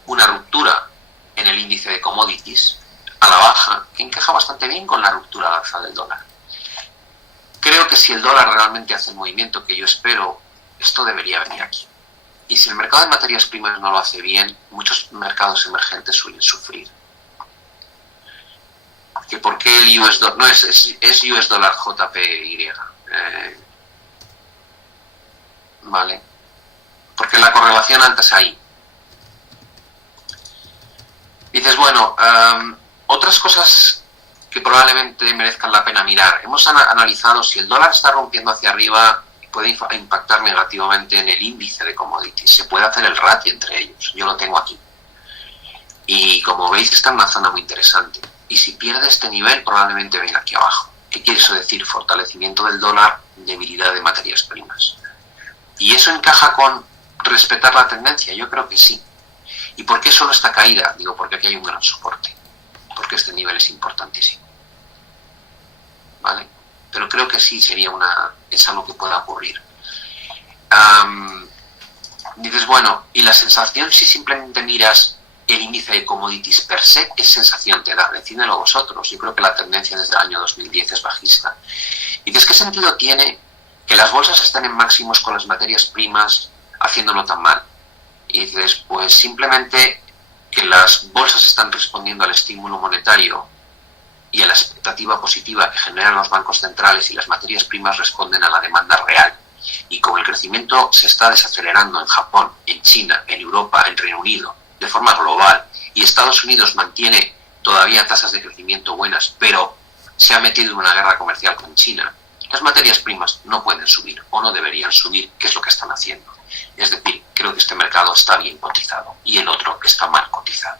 una ruptura en el índice de commodities a la baja, que encaja bastante bien con la ruptura al alza del dólar. Creo que si el dólar realmente hace el movimiento que yo espero, esto debería venir aquí. Y si el mercado de materias primas no lo hace bien, muchos mercados emergentes suelen sufrir. Que ¿por qué el US dólar? No, es US dólar JPY. Vale. Porque la correlación antes ahí. Dices, bueno, otras cosas que probablemente merezcan la pena mirar. Hemos analizado si el dólar está rompiendo hacia arriba, puede impactar negativamente en el índice de commodities. Se puede hacer el ratio entre ellos. Yo lo tengo aquí. Y como veis, está en una zona muy interesante. Y si pierde este nivel, probablemente venga aquí abajo. ¿Qué quiere eso decir? Fortalecimiento del dólar, debilidad de materias primas. ¿Y eso encaja con respetar la tendencia? Yo creo que sí. ¿Y por qué solo esta caída? Digo, porque aquí hay un gran soporte. Porque este nivel es importantísimo. ¿Vale? Pero creo que sí es algo que pueda ocurrir. Dices, bueno, ¿y la sensación si simplemente miras el índice de commodities per se? ¿Qué sensación te da? Decídelo vosotros. Yo creo que la tendencia desde el año 2010 es bajista. Y dices, ¿qué sentido tiene que las bolsas estén en máximos con las materias primas haciéndolo tan mal? Y dices, pues simplemente que las bolsas están respondiendo al estímulo monetario y a la expectativa positiva que generan los bancos centrales, y las materias primas responden a la demanda real. Y como el crecimiento se está desacelerando en Japón, en China, en Europa, en Reino Unido, de forma global, y Estados Unidos mantiene todavía tasas de crecimiento buenas, pero se ha metido en una guerra comercial con China, las materias primas no pueden subir o no deberían subir, que es lo que están haciendo. Es decir, creo que este mercado está bien cotizado y el otro está mal cotizado.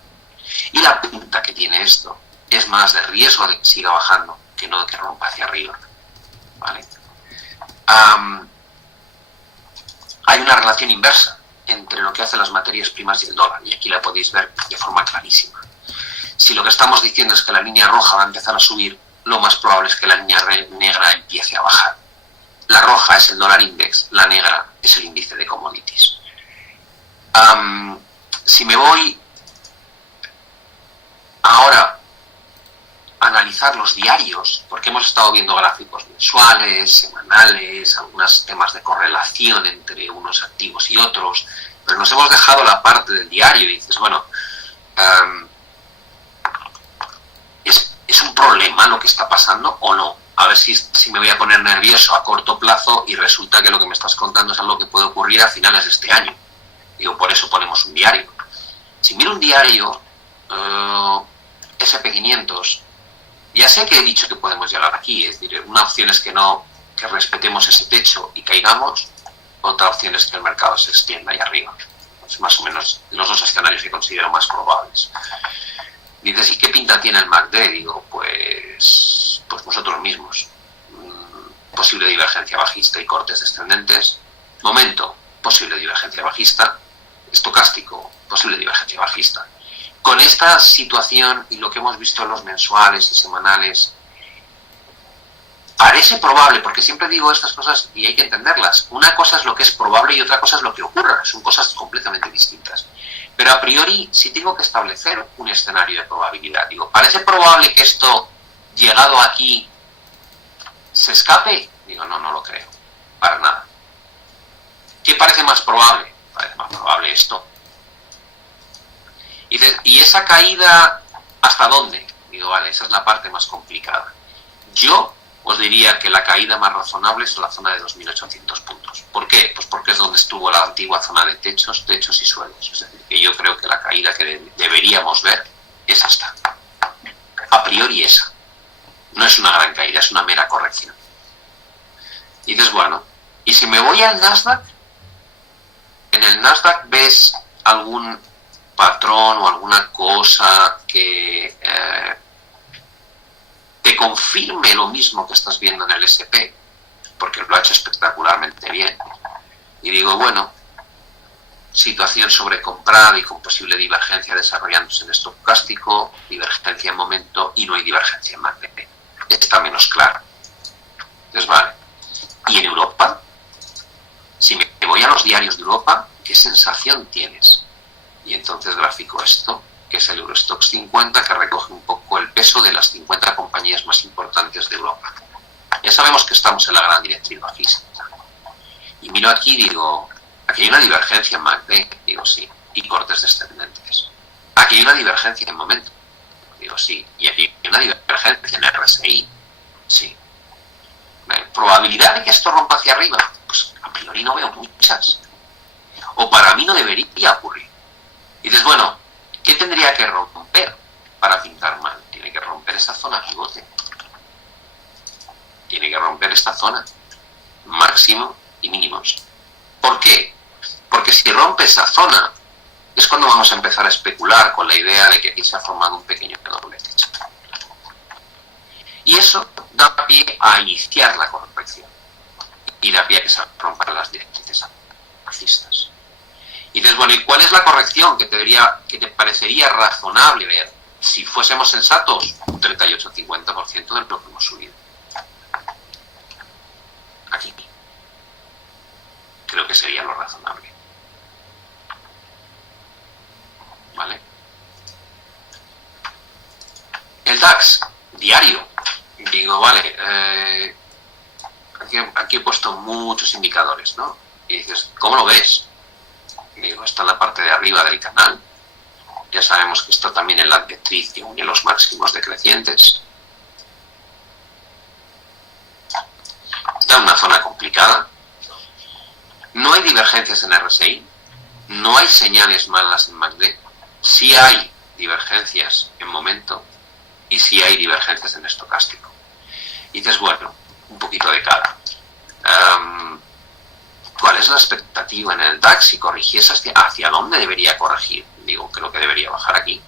Y la pinta que tiene esto es más de riesgo de que siga bajando que no de que rompa hacia arriba. ¿Vale? Hay una relación inversa entre lo que hacen las materias primas y el dólar, y aquí la podéis ver de forma clarísima. Si lo que estamos diciendo es que la línea roja va a empezar a subir, lo más probable es que la línea negra empiece a bajar. La roja es el dólar index, la negra es el índice de commodities. Si me voy ahora a analizar los diarios, porque hemos estado viendo gráficos mensuales, semanales, algunos temas de correlación entre unos activos y otros, pero nos hemos dejado la parte del diario y dices, bueno, ¿es un problema lo que está pasando o no? A ver si me voy a poner nervioso a corto plazo y resulta que lo que me estás contando es algo que puede ocurrir a finales de este año. Digo, por eso ponemos un diario. Si miro un diario, SP500, ya sé que he dicho que podemos llegar aquí, es decir, una opción es que respetemos ese techo y caigamos, otra opción es que el mercado se extienda ahí arriba. Es más o menos los dos escenarios que considero más probables. Dices, ¿y qué pinta tiene el MACD? Digo, pues vosotros mismos. Posible divergencia bajista y cortes descendentes. Momento, posible divergencia bajista. Estocástico, posible divergencia bajista. Con esta situación y lo que hemos visto en los mensuales y semanales, parece probable, porque siempre digo estas cosas y hay que entenderlas. Una cosa es lo que es probable y otra cosa es lo que ocurra. Son cosas completamente distintas. Pero a priori, si tengo que establecer un escenario de probabilidad, digo, ¿parece probable que esto, llegado aquí, se escape? Digo, no lo creo, para nada. ¿Qué parece más probable? Parece más probable esto. ¿Y esa caída hasta dónde? Digo, vale, esa es la parte más complicada. Yo os diría que la caída más razonable es la zona de 2.800 puntos. ¿Por qué? Pues porque es donde estuvo la antigua zona de techos y suelos. Es decir, que yo creo que la caída que deberíamos ver es esta. A priori esa. No es una gran caída, es una mera corrección. Y dices, bueno, ¿y si me voy al Nasdaq? ¿En el Nasdaq ves algún patrón o alguna cosa que te confirme lo mismo que estás viendo en el SP? Porque lo ha hecho espectacularmente bien. Y digo, bueno, situación sobrecomprada y con posible divergencia desarrollándose en estocástico, divergencia en momento y no hay divergencia en MACD. Está menos claro. Entonces, vale. ¿Y en Europa? Si me voy a los diarios de Europa, ¿qué sensación tienes? Y entonces grafico esto, que es el Eurostoxx 50, que recoge un poco el peso de las 50 compañías más importantes de Europa. Ya sabemos que estamos en la gran directriz bajista. Y miro aquí y digo, aquí hay una divergencia en MACD, digo sí, y cortes descendentes. Aquí hay una divergencia en momento, digo sí, y aquí hay una divergencia en RSI, sí. ¿Probabilidad de que esto rompa hacia arriba? Pues a priori no veo muchas. O para mí no debería ocurrir. Y dices, bueno, ¿qué tendría que romper para pintar mal? Tiene que romper esta zona pivote. Tiene que romper esta zona. Máximo y mínimos. ¿Por qué? Porque si rompe esa zona, es cuando vamos a empezar a especular con la idea de que aquí se ha formado un pequeño doble techo. Y eso da pie a iniciar la corrección. Y da pie a que se rompan las directrices alcistas. Y dices, bueno, ¿y cuál es la corrección que te parecería razonable ver? Si fuésemos sensatos, un 38-50% del lo que hemos subido. Aquí. Creo que sería lo razonable. ¿Vale? El DAX, diario. Digo, vale, aquí he puesto muchos indicadores, ¿no? Y dices, ¿cómo lo ves? Digo, está en la parte de arriba del canal. Ya sabemos que está también en la directriz que une los máximos decrecientes. Está en una zona complicada. No hay divergencias en RSI. No hay señales malas en MACD. Sí hay divergencias en momento. y sí hay divergencias en estocástico. Y dices, bueno, un poquito de cada. ¿Cuál es la expectativa en el DAX? Si corrigiese, ¿hacia dónde debería corregir? Digo, creo que debería bajar aquí.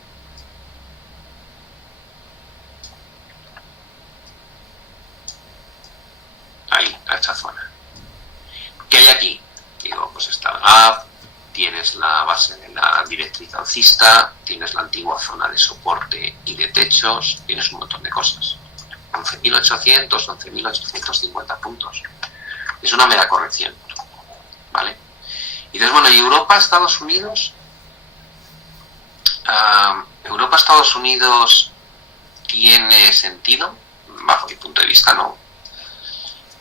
Ahí, a esta zona. ¿Qué hay aquí? Digo, pues está el gap, tienes la base de la directriz alcista, tienes la antigua zona de soporte y de techos, tienes un montón de cosas. 11.800, 11.850 puntos. Es una mera corrección, ¿vale? Y dices, bueno, ¿y Europa, Estados Unidos? Europa, Estados Unidos tiene sentido, bajo mi punto de vista, no.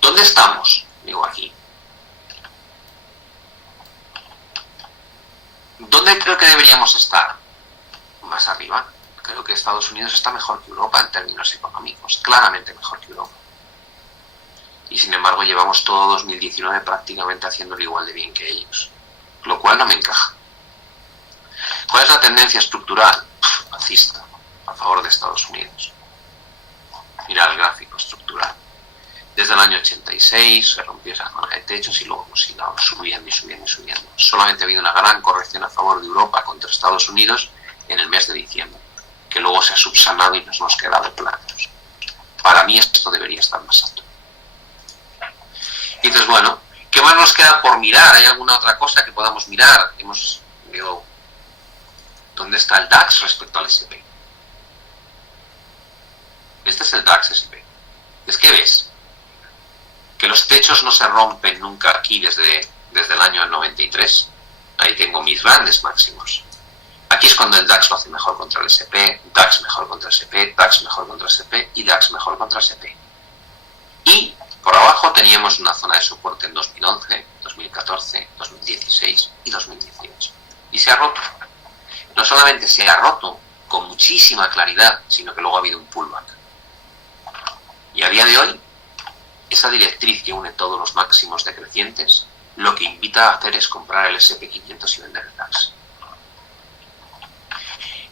¿Dónde estamos? Digo, aquí. ¿Dónde creo que deberíamos estar? Más arriba. Creo que Estados Unidos está mejor que Europa en términos económicos, claramente mejor que Europa. Y sin embargo llevamos todo 2019 prácticamente haciéndolo igual de bien que ellos, lo cual no me encaja. ¿Cuál es la tendencia estructural? Alcista, a favor de Estados Unidos. Mira el gráfico estructural. Desde el año 86 se rompió esa zona de techos y luego hemos ido subiendo y subiendo y subiendo. Solamente ha habido una gran corrección a favor de Europa contra Estados Unidos en el mes de diciembre, que luego se ha subsanado y nos hemos quedado planos. Para mí esto debería estar más alto. Y dices, bueno, ¿qué más nos queda por mirar? ¿Hay alguna otra cosa que podamos mirar? Digo, ¿dónde está el DAX respecto al SP? Este es el DAX SP. Es que ves que los techos no se rompen nunca aquí desde el año 93. Ahí tengo mis grandes máximos. Aquí es cuando el DAX lo hace mejor contra el SP, DAX mejor contra el SP, DAX mejor contra el SP y DAX mejor contra el SP. Y por abajo teníamos una zona de soporte en 2011, 2014, 2016 y 2018. Y se ha roto. No solamente se ha roto con muchísima claridad, sino que luego ha habido un pullback. Y a día de hoy, esa directriz que une todos los máximos decrecientes, lo que invita a hacer es comprar el SP500 y vender el DAX.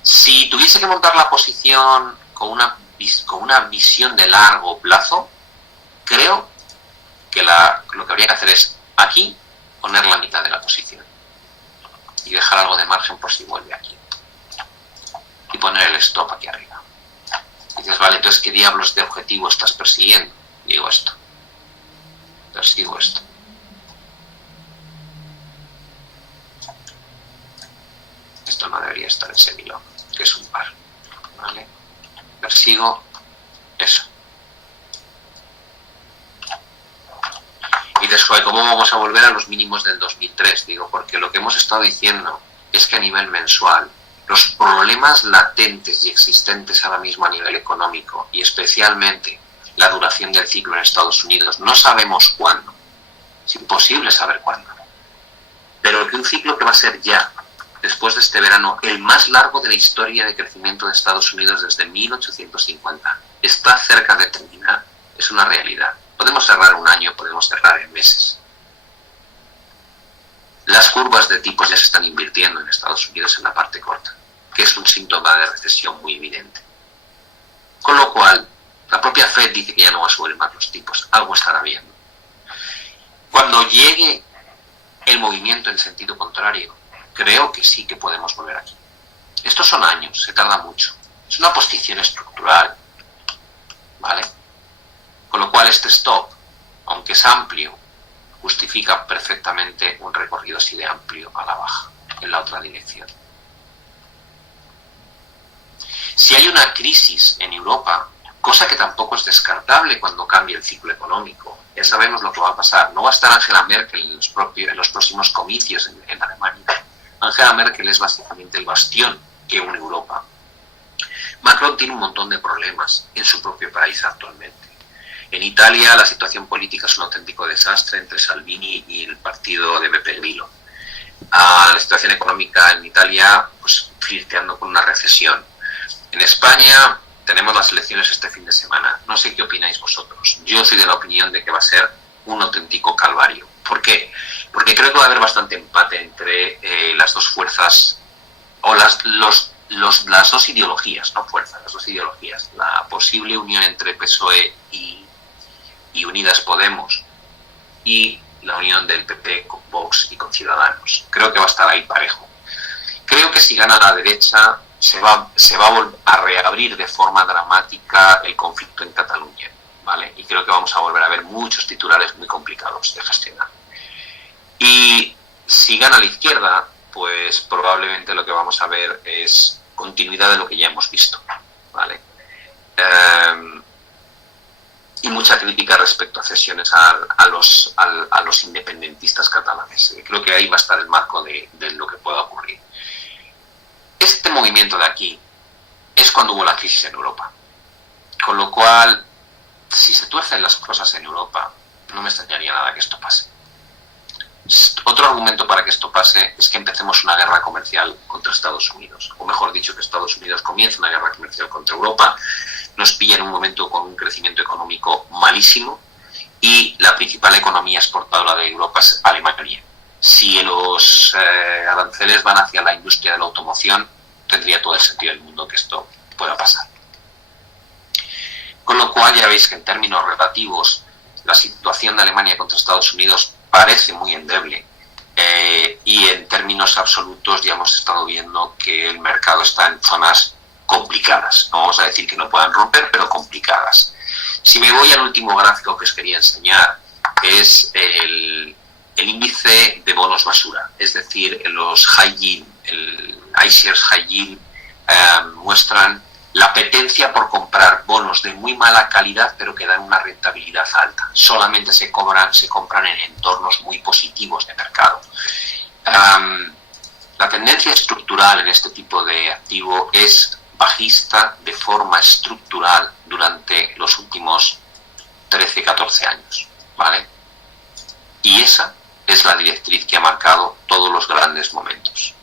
Si tuviese que montar la posición con una visión de largo plazo, creo que lo que habría que hacer es aquí poner la mitad de la posición y dejar algo de margen por si vuelve aquí y poner el stop aquí arriba. Y dices, vale, entonces ¿qué diablos de objetivo estás persiguiendo? Digo esto, persigo esto. Esto no debería estar en semilog, que es un par, ¿vale? Persigo eso. Y después, ¿cómo vamos a volver a los mínimos del 2003? Digo, porque lo que hemos estado diciendo es que a nivel mensual, los problemas latentes y existentes ahora mismo a nivel económico, y especialmente la duración del ciclo en Estados Unidos, no sabemos cuándo. Es imposible saber cuándo. Pero que un ciclo que va a ser ya, después de este verano, el más largo de la historia de crecimiento de Estados Unidos desde 1850, está cerca de terminar, es una realidad. Podemos cerrar un año, podemos cerrar en meses. Las curvas de tipos ya se están invirtiendo en Estados Unidos en la parte corta, que es un síntoma de recesión muy evidente. Con lo cual, la propia Fed dice que ya no va a subir más los tipos, algo estará viendo. Cuando llegue el movimiento en sentido contrario, creo que sí que podemos volver aquí. Estos son años, se tarda mucho. Es una posición estructural, ¿vale? Con lo cual este stop, aunque es amplio, justifica perfectamente un recorrido así de amplio a la baja, en la otra dirección. Si hay una crisis en Europa, cosa que tampoco es descartable cuando cambie el ciclo económico, ya sabemos lo que va a pasar. No va a estar Angela Merkel en los próximos comicios en Alemania. Angela Merkel es básicamente el bastión que une Europa. Macron tiene un montón de problemas en su propio país actualmente. En Italia la situación política es un auténtico desastre entre Salvini y el partido de Beppe Grillo. La situación económica en Italia, pues flirteando con una recesión. En España tenemos las elecciones este fin de semana. No sé qué opináis vosotros. Yo soy de la opinión de que va a ser un auténtico calvario. ¿Por qué? Porque creo que va a haber bastante empate entre las dos fuerzas o las dos ideologías, no fuerzas, las dos ideologías, la posible unión entre PSOE y Unidas Podemos y la unión del PP con Vox y con Ciudadanos. Creo que va a estar ahí parejo. Creo que si gana la derecha se va a reabrir de forma dramática el conflicto en Cataluña, ¿vale? Y creo que vamos a volver a ver muchos titulares muy complicados de gestionar. Y si gana la izquierda, pues probablemente lo que vamos a ver es continuidad de lo que ya hemos visto, ¿vale? Y mucha crítica respecto a cesiones a los independentistas catalanes. Creo que ahí va a estar el marco de lo que pueda ocurrir. Este movimiento de aquí es cuando hubo la crisis en Europa. Con lo cual, si se tuercen las cosas en Europa, no me extrañaría nada que esto pase. Otro argumento para que esto pase es que empecemos una guerra comercial contra Estados Unidos. O mejor dicho, que Estados Unidos comience una guerra comercial contra Europa. Nos pilla en un momento con un crecimiento económico malísimo y la principal economía exportadora de Europa es Alemania. Si los aranceles van hacia la industria de la automoción, tendría todo el sentido del mundo que esto pueda pasar. Con lo cual ya veis que en términos relativos la situación de Alemania contra Estados Unidos parece muy endeble y en términos absolutos ya hemos estado viendo que el mercado está en zonas complicadas. No vamos a decir que no puedan romper, pero complicadas. Si me voy al último gráfico que os quería enseñar, es el índice de bonos basura, es decir, los high yield, el iShares high yield muestran la apetencia por comprar bonos de muy mala calidad pero que dan una rentabilidad alta. Solamente se compran en entornos muy positivos de mercado. La tendencia estructural en este tipo de activo es bajista de forma estructural durante los últimos 13-14 años, ¿vale? Y esa es la directriz que ha marcado todos los grandes momentos.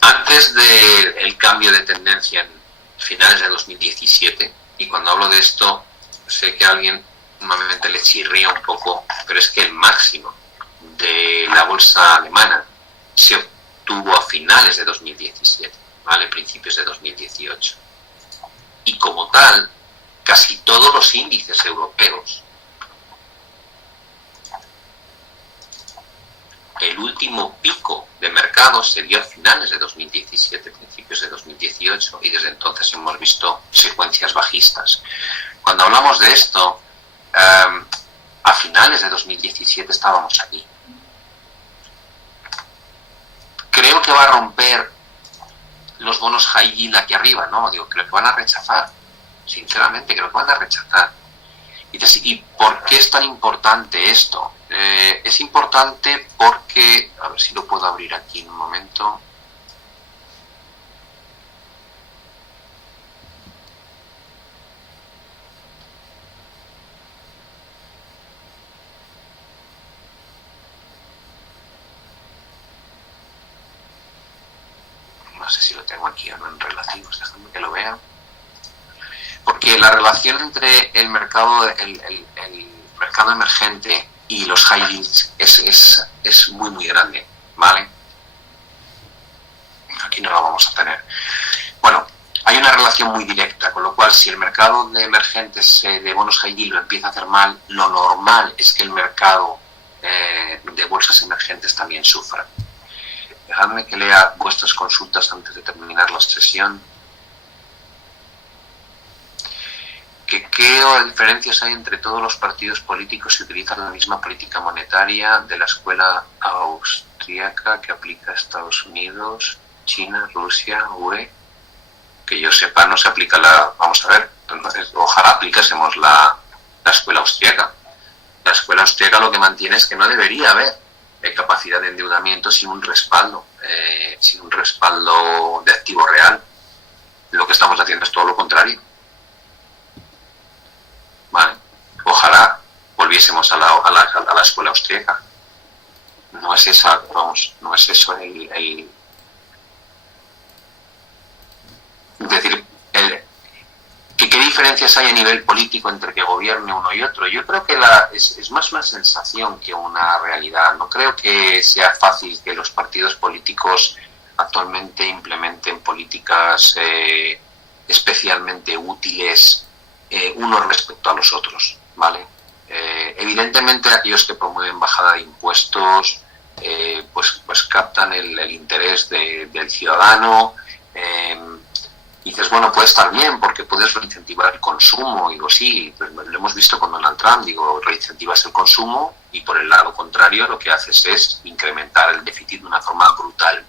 Antes del cambio de tendencia en finales de 2017, y cuando hablo de esto, sé que a alguien normalmente le chirría un poco, pero es que el máximo de la bolsa alemana se obtuvo a finales de 2017, ¿vale? Principios de 2018. Y como tal, casi todos los índices europeos, el último pico de mercado se dio a finales de 2017, principios de 2018, y desde entonces hemos visto secuencias bajistas. Cuando hablamos de esto, a finales de 2017 estábamos aquí. Creo que va a romper los bonos high yield aquí arriba, ¿no? Creo que van a rechazar. Sinceramente, creo que van a rechazar. ¿Y por qué es tan importante esto? Es importante porque, a ver si lo puedo abrir aquí en un momento. No sé si lo tengo aquí o no en relativos, déjame que lo vea. Porque la relación entre el mercado emergente y los high yields es muy muy grande, ¿vale? Aquí no la vamos a tener. Bueno, hay una relación muy directa, con lo cual si el mercado de emergentes de bonos high yield lo empieza a hacer mal, lo normal es que el mercado de bolsas emergentes también sufra. Dejadme que lea vuestras consultas antes de terminar la sesión. ¿Qué diferencias hay entre todos los partidos políticos que utilizan la misma política monetaria de la escuela austríaca que aplica a Estados Unidos, China, Rusia, UE? Que yo sepa, no se aplica vamos a ver, ojalá aplicásemos la escuela austríaca. La escuela austríaca lo que mantiene es que no debería haber capacidad de endeudamiento sin un respaldo de activo real. Lo que estamos haciendo es todo lo contrario. ¿Vale? Ojalá volviésemos a la escuela austríaca. No es esa, no es eso es decir, ¿qué diferencias hay a nivel político entre que gobierne uno y otro? Yo creo que es más una sensación que una realidad. No creo que sea fácil que los partidos políticos actualmente implementen políticas especialmente útiles unos respecto a los otros, ¿vale? Evidentemente aquellos que promueven bajada de impuestos pues captan el interés del ciudadano. Y dices, bueno, puede estar bien porque puedes reincentivar el consumo. Y digo, sí, pues lo hemos visto con Donald Trump. Digo, reincentivas el consumo y por el lado contrario lo que haces es incrementar el déficit de una forma brutal.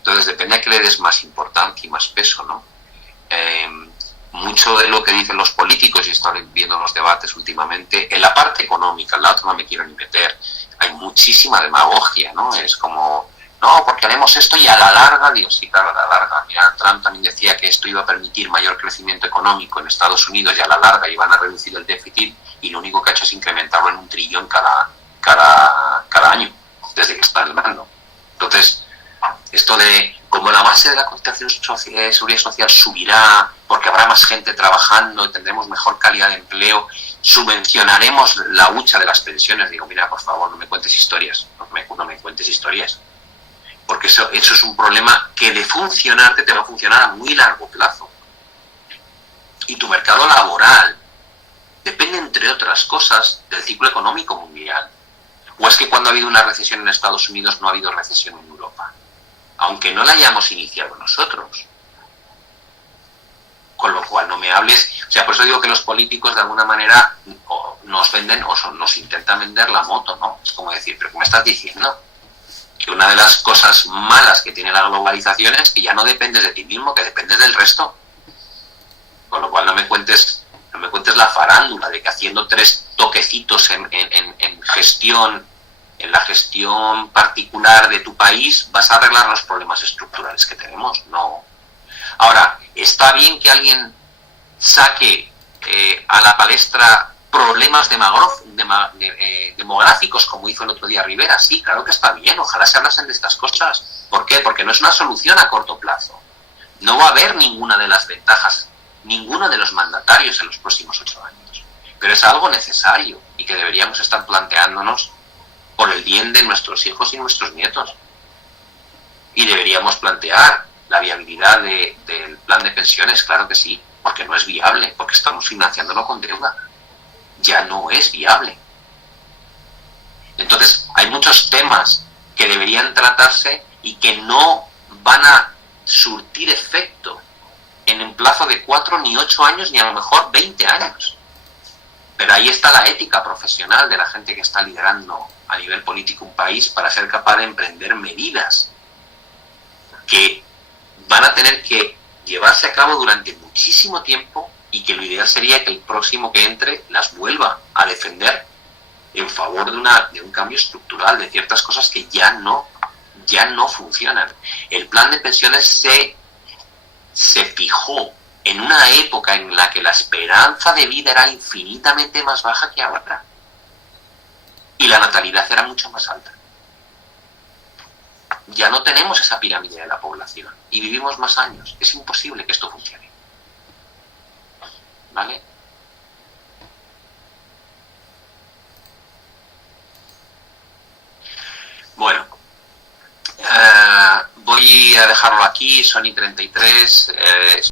Entonces depende a qué le des más importancia y más peso, ¿no? Mucho de lo que dicen los políticos, y estoy viendo los debates últimamente, en la parte económica, en la otra no me quiero ni meter, hay muchísima demagogia, ¿no? Es como, no, porque haremos esto y a la larga, digo, sí, claro, a la larga. Mira, Trump también decía que esto iba a permitir mayor crecimiento económico en Estados Unidos y a la larga iban a reducir el déficit, y lo único que ha hecho es incrementarlo en 1 trillón cada año, desde que está en el mando. Entonces, esto de como la base de la cotización de seguridad social subirá porque habrá más gente trabajando, tendremos mejor calidad de empleo, subvencionaremos la hucha de las pensiones. Digo, mira, por favor, no me cuentes historias, no me cuentes historias, porque eso es un problema que de funcionarte te va a funcionar a muy largo plazo. Y tu mercado laboral depende, entre otras cosas, del ciclo económico mundial. ¿O es que cuando ha habido una recesión en Estados Unidos no ha habido recesión en Europa? Aunque no la hayamos iniciado nosotros. Con lo cual no me hables, o sea, por eso digo que los políticos de alguna manera nos venden o nos intentan vender la moto, ¿no? Es como decir, ¿pero qué me estás diciendo? Que una de las cosas malas que tiene la globalización es que ya no dependes de ti mismo, que dependes del resto. Con lo cual no me cuentes la farándula de que haciendo 3 toquecitos en la gestión particular de tu país vas a arreglar los problemas estructurales que tenemos. No. Ahora, está bien que alguien saque a la palestra problemas demográficos, como hizo el otro día Rivera. Sí, claro que está bien, ojalá se hablasen de estas cosas. ¿Por qué? Porque no es una solución a corto plazo. No va a haber ninguna de las ventajas, ninguno de los mandatarios en los próximos 8 años. Pero es algo necesario y que deberíamos estar planteándonos por el bien de nuestros hijos y nuestros nietos. Y deberíamos plantear la viabilidad del plan de pensiones, claro que sí, porque no es viable, porque estamos financiándolo con deuda. Ya no es viable. Entonces, hay muchos temas que deberían tratarse y que no van a surtir efecto en un plazo de 4 ni 8 años, ni a lo mejor 20 años. Pero ahí está la ética profesional de la gente que está liderando a nivel político un país para ser capaz de emprender medidas que van a tener que llevarse a cabo durante muchísimo tiempo y que lo ideal sería que el próximo que entre las vuelva a defender en favor de un cambio estructural de ciertas cosas que ya no funcionan. El plan de pensiones se fijó en una época en la que la esperanza de vida era infinitamente más baja que ahora y la natalidad era mucho más alta. Ya no tenemos esa pirámide de la población y vivimos más años. Es imposible que esto funcione. ¿Vale? Bueno, voy a dejarlo aquí, Sony 33.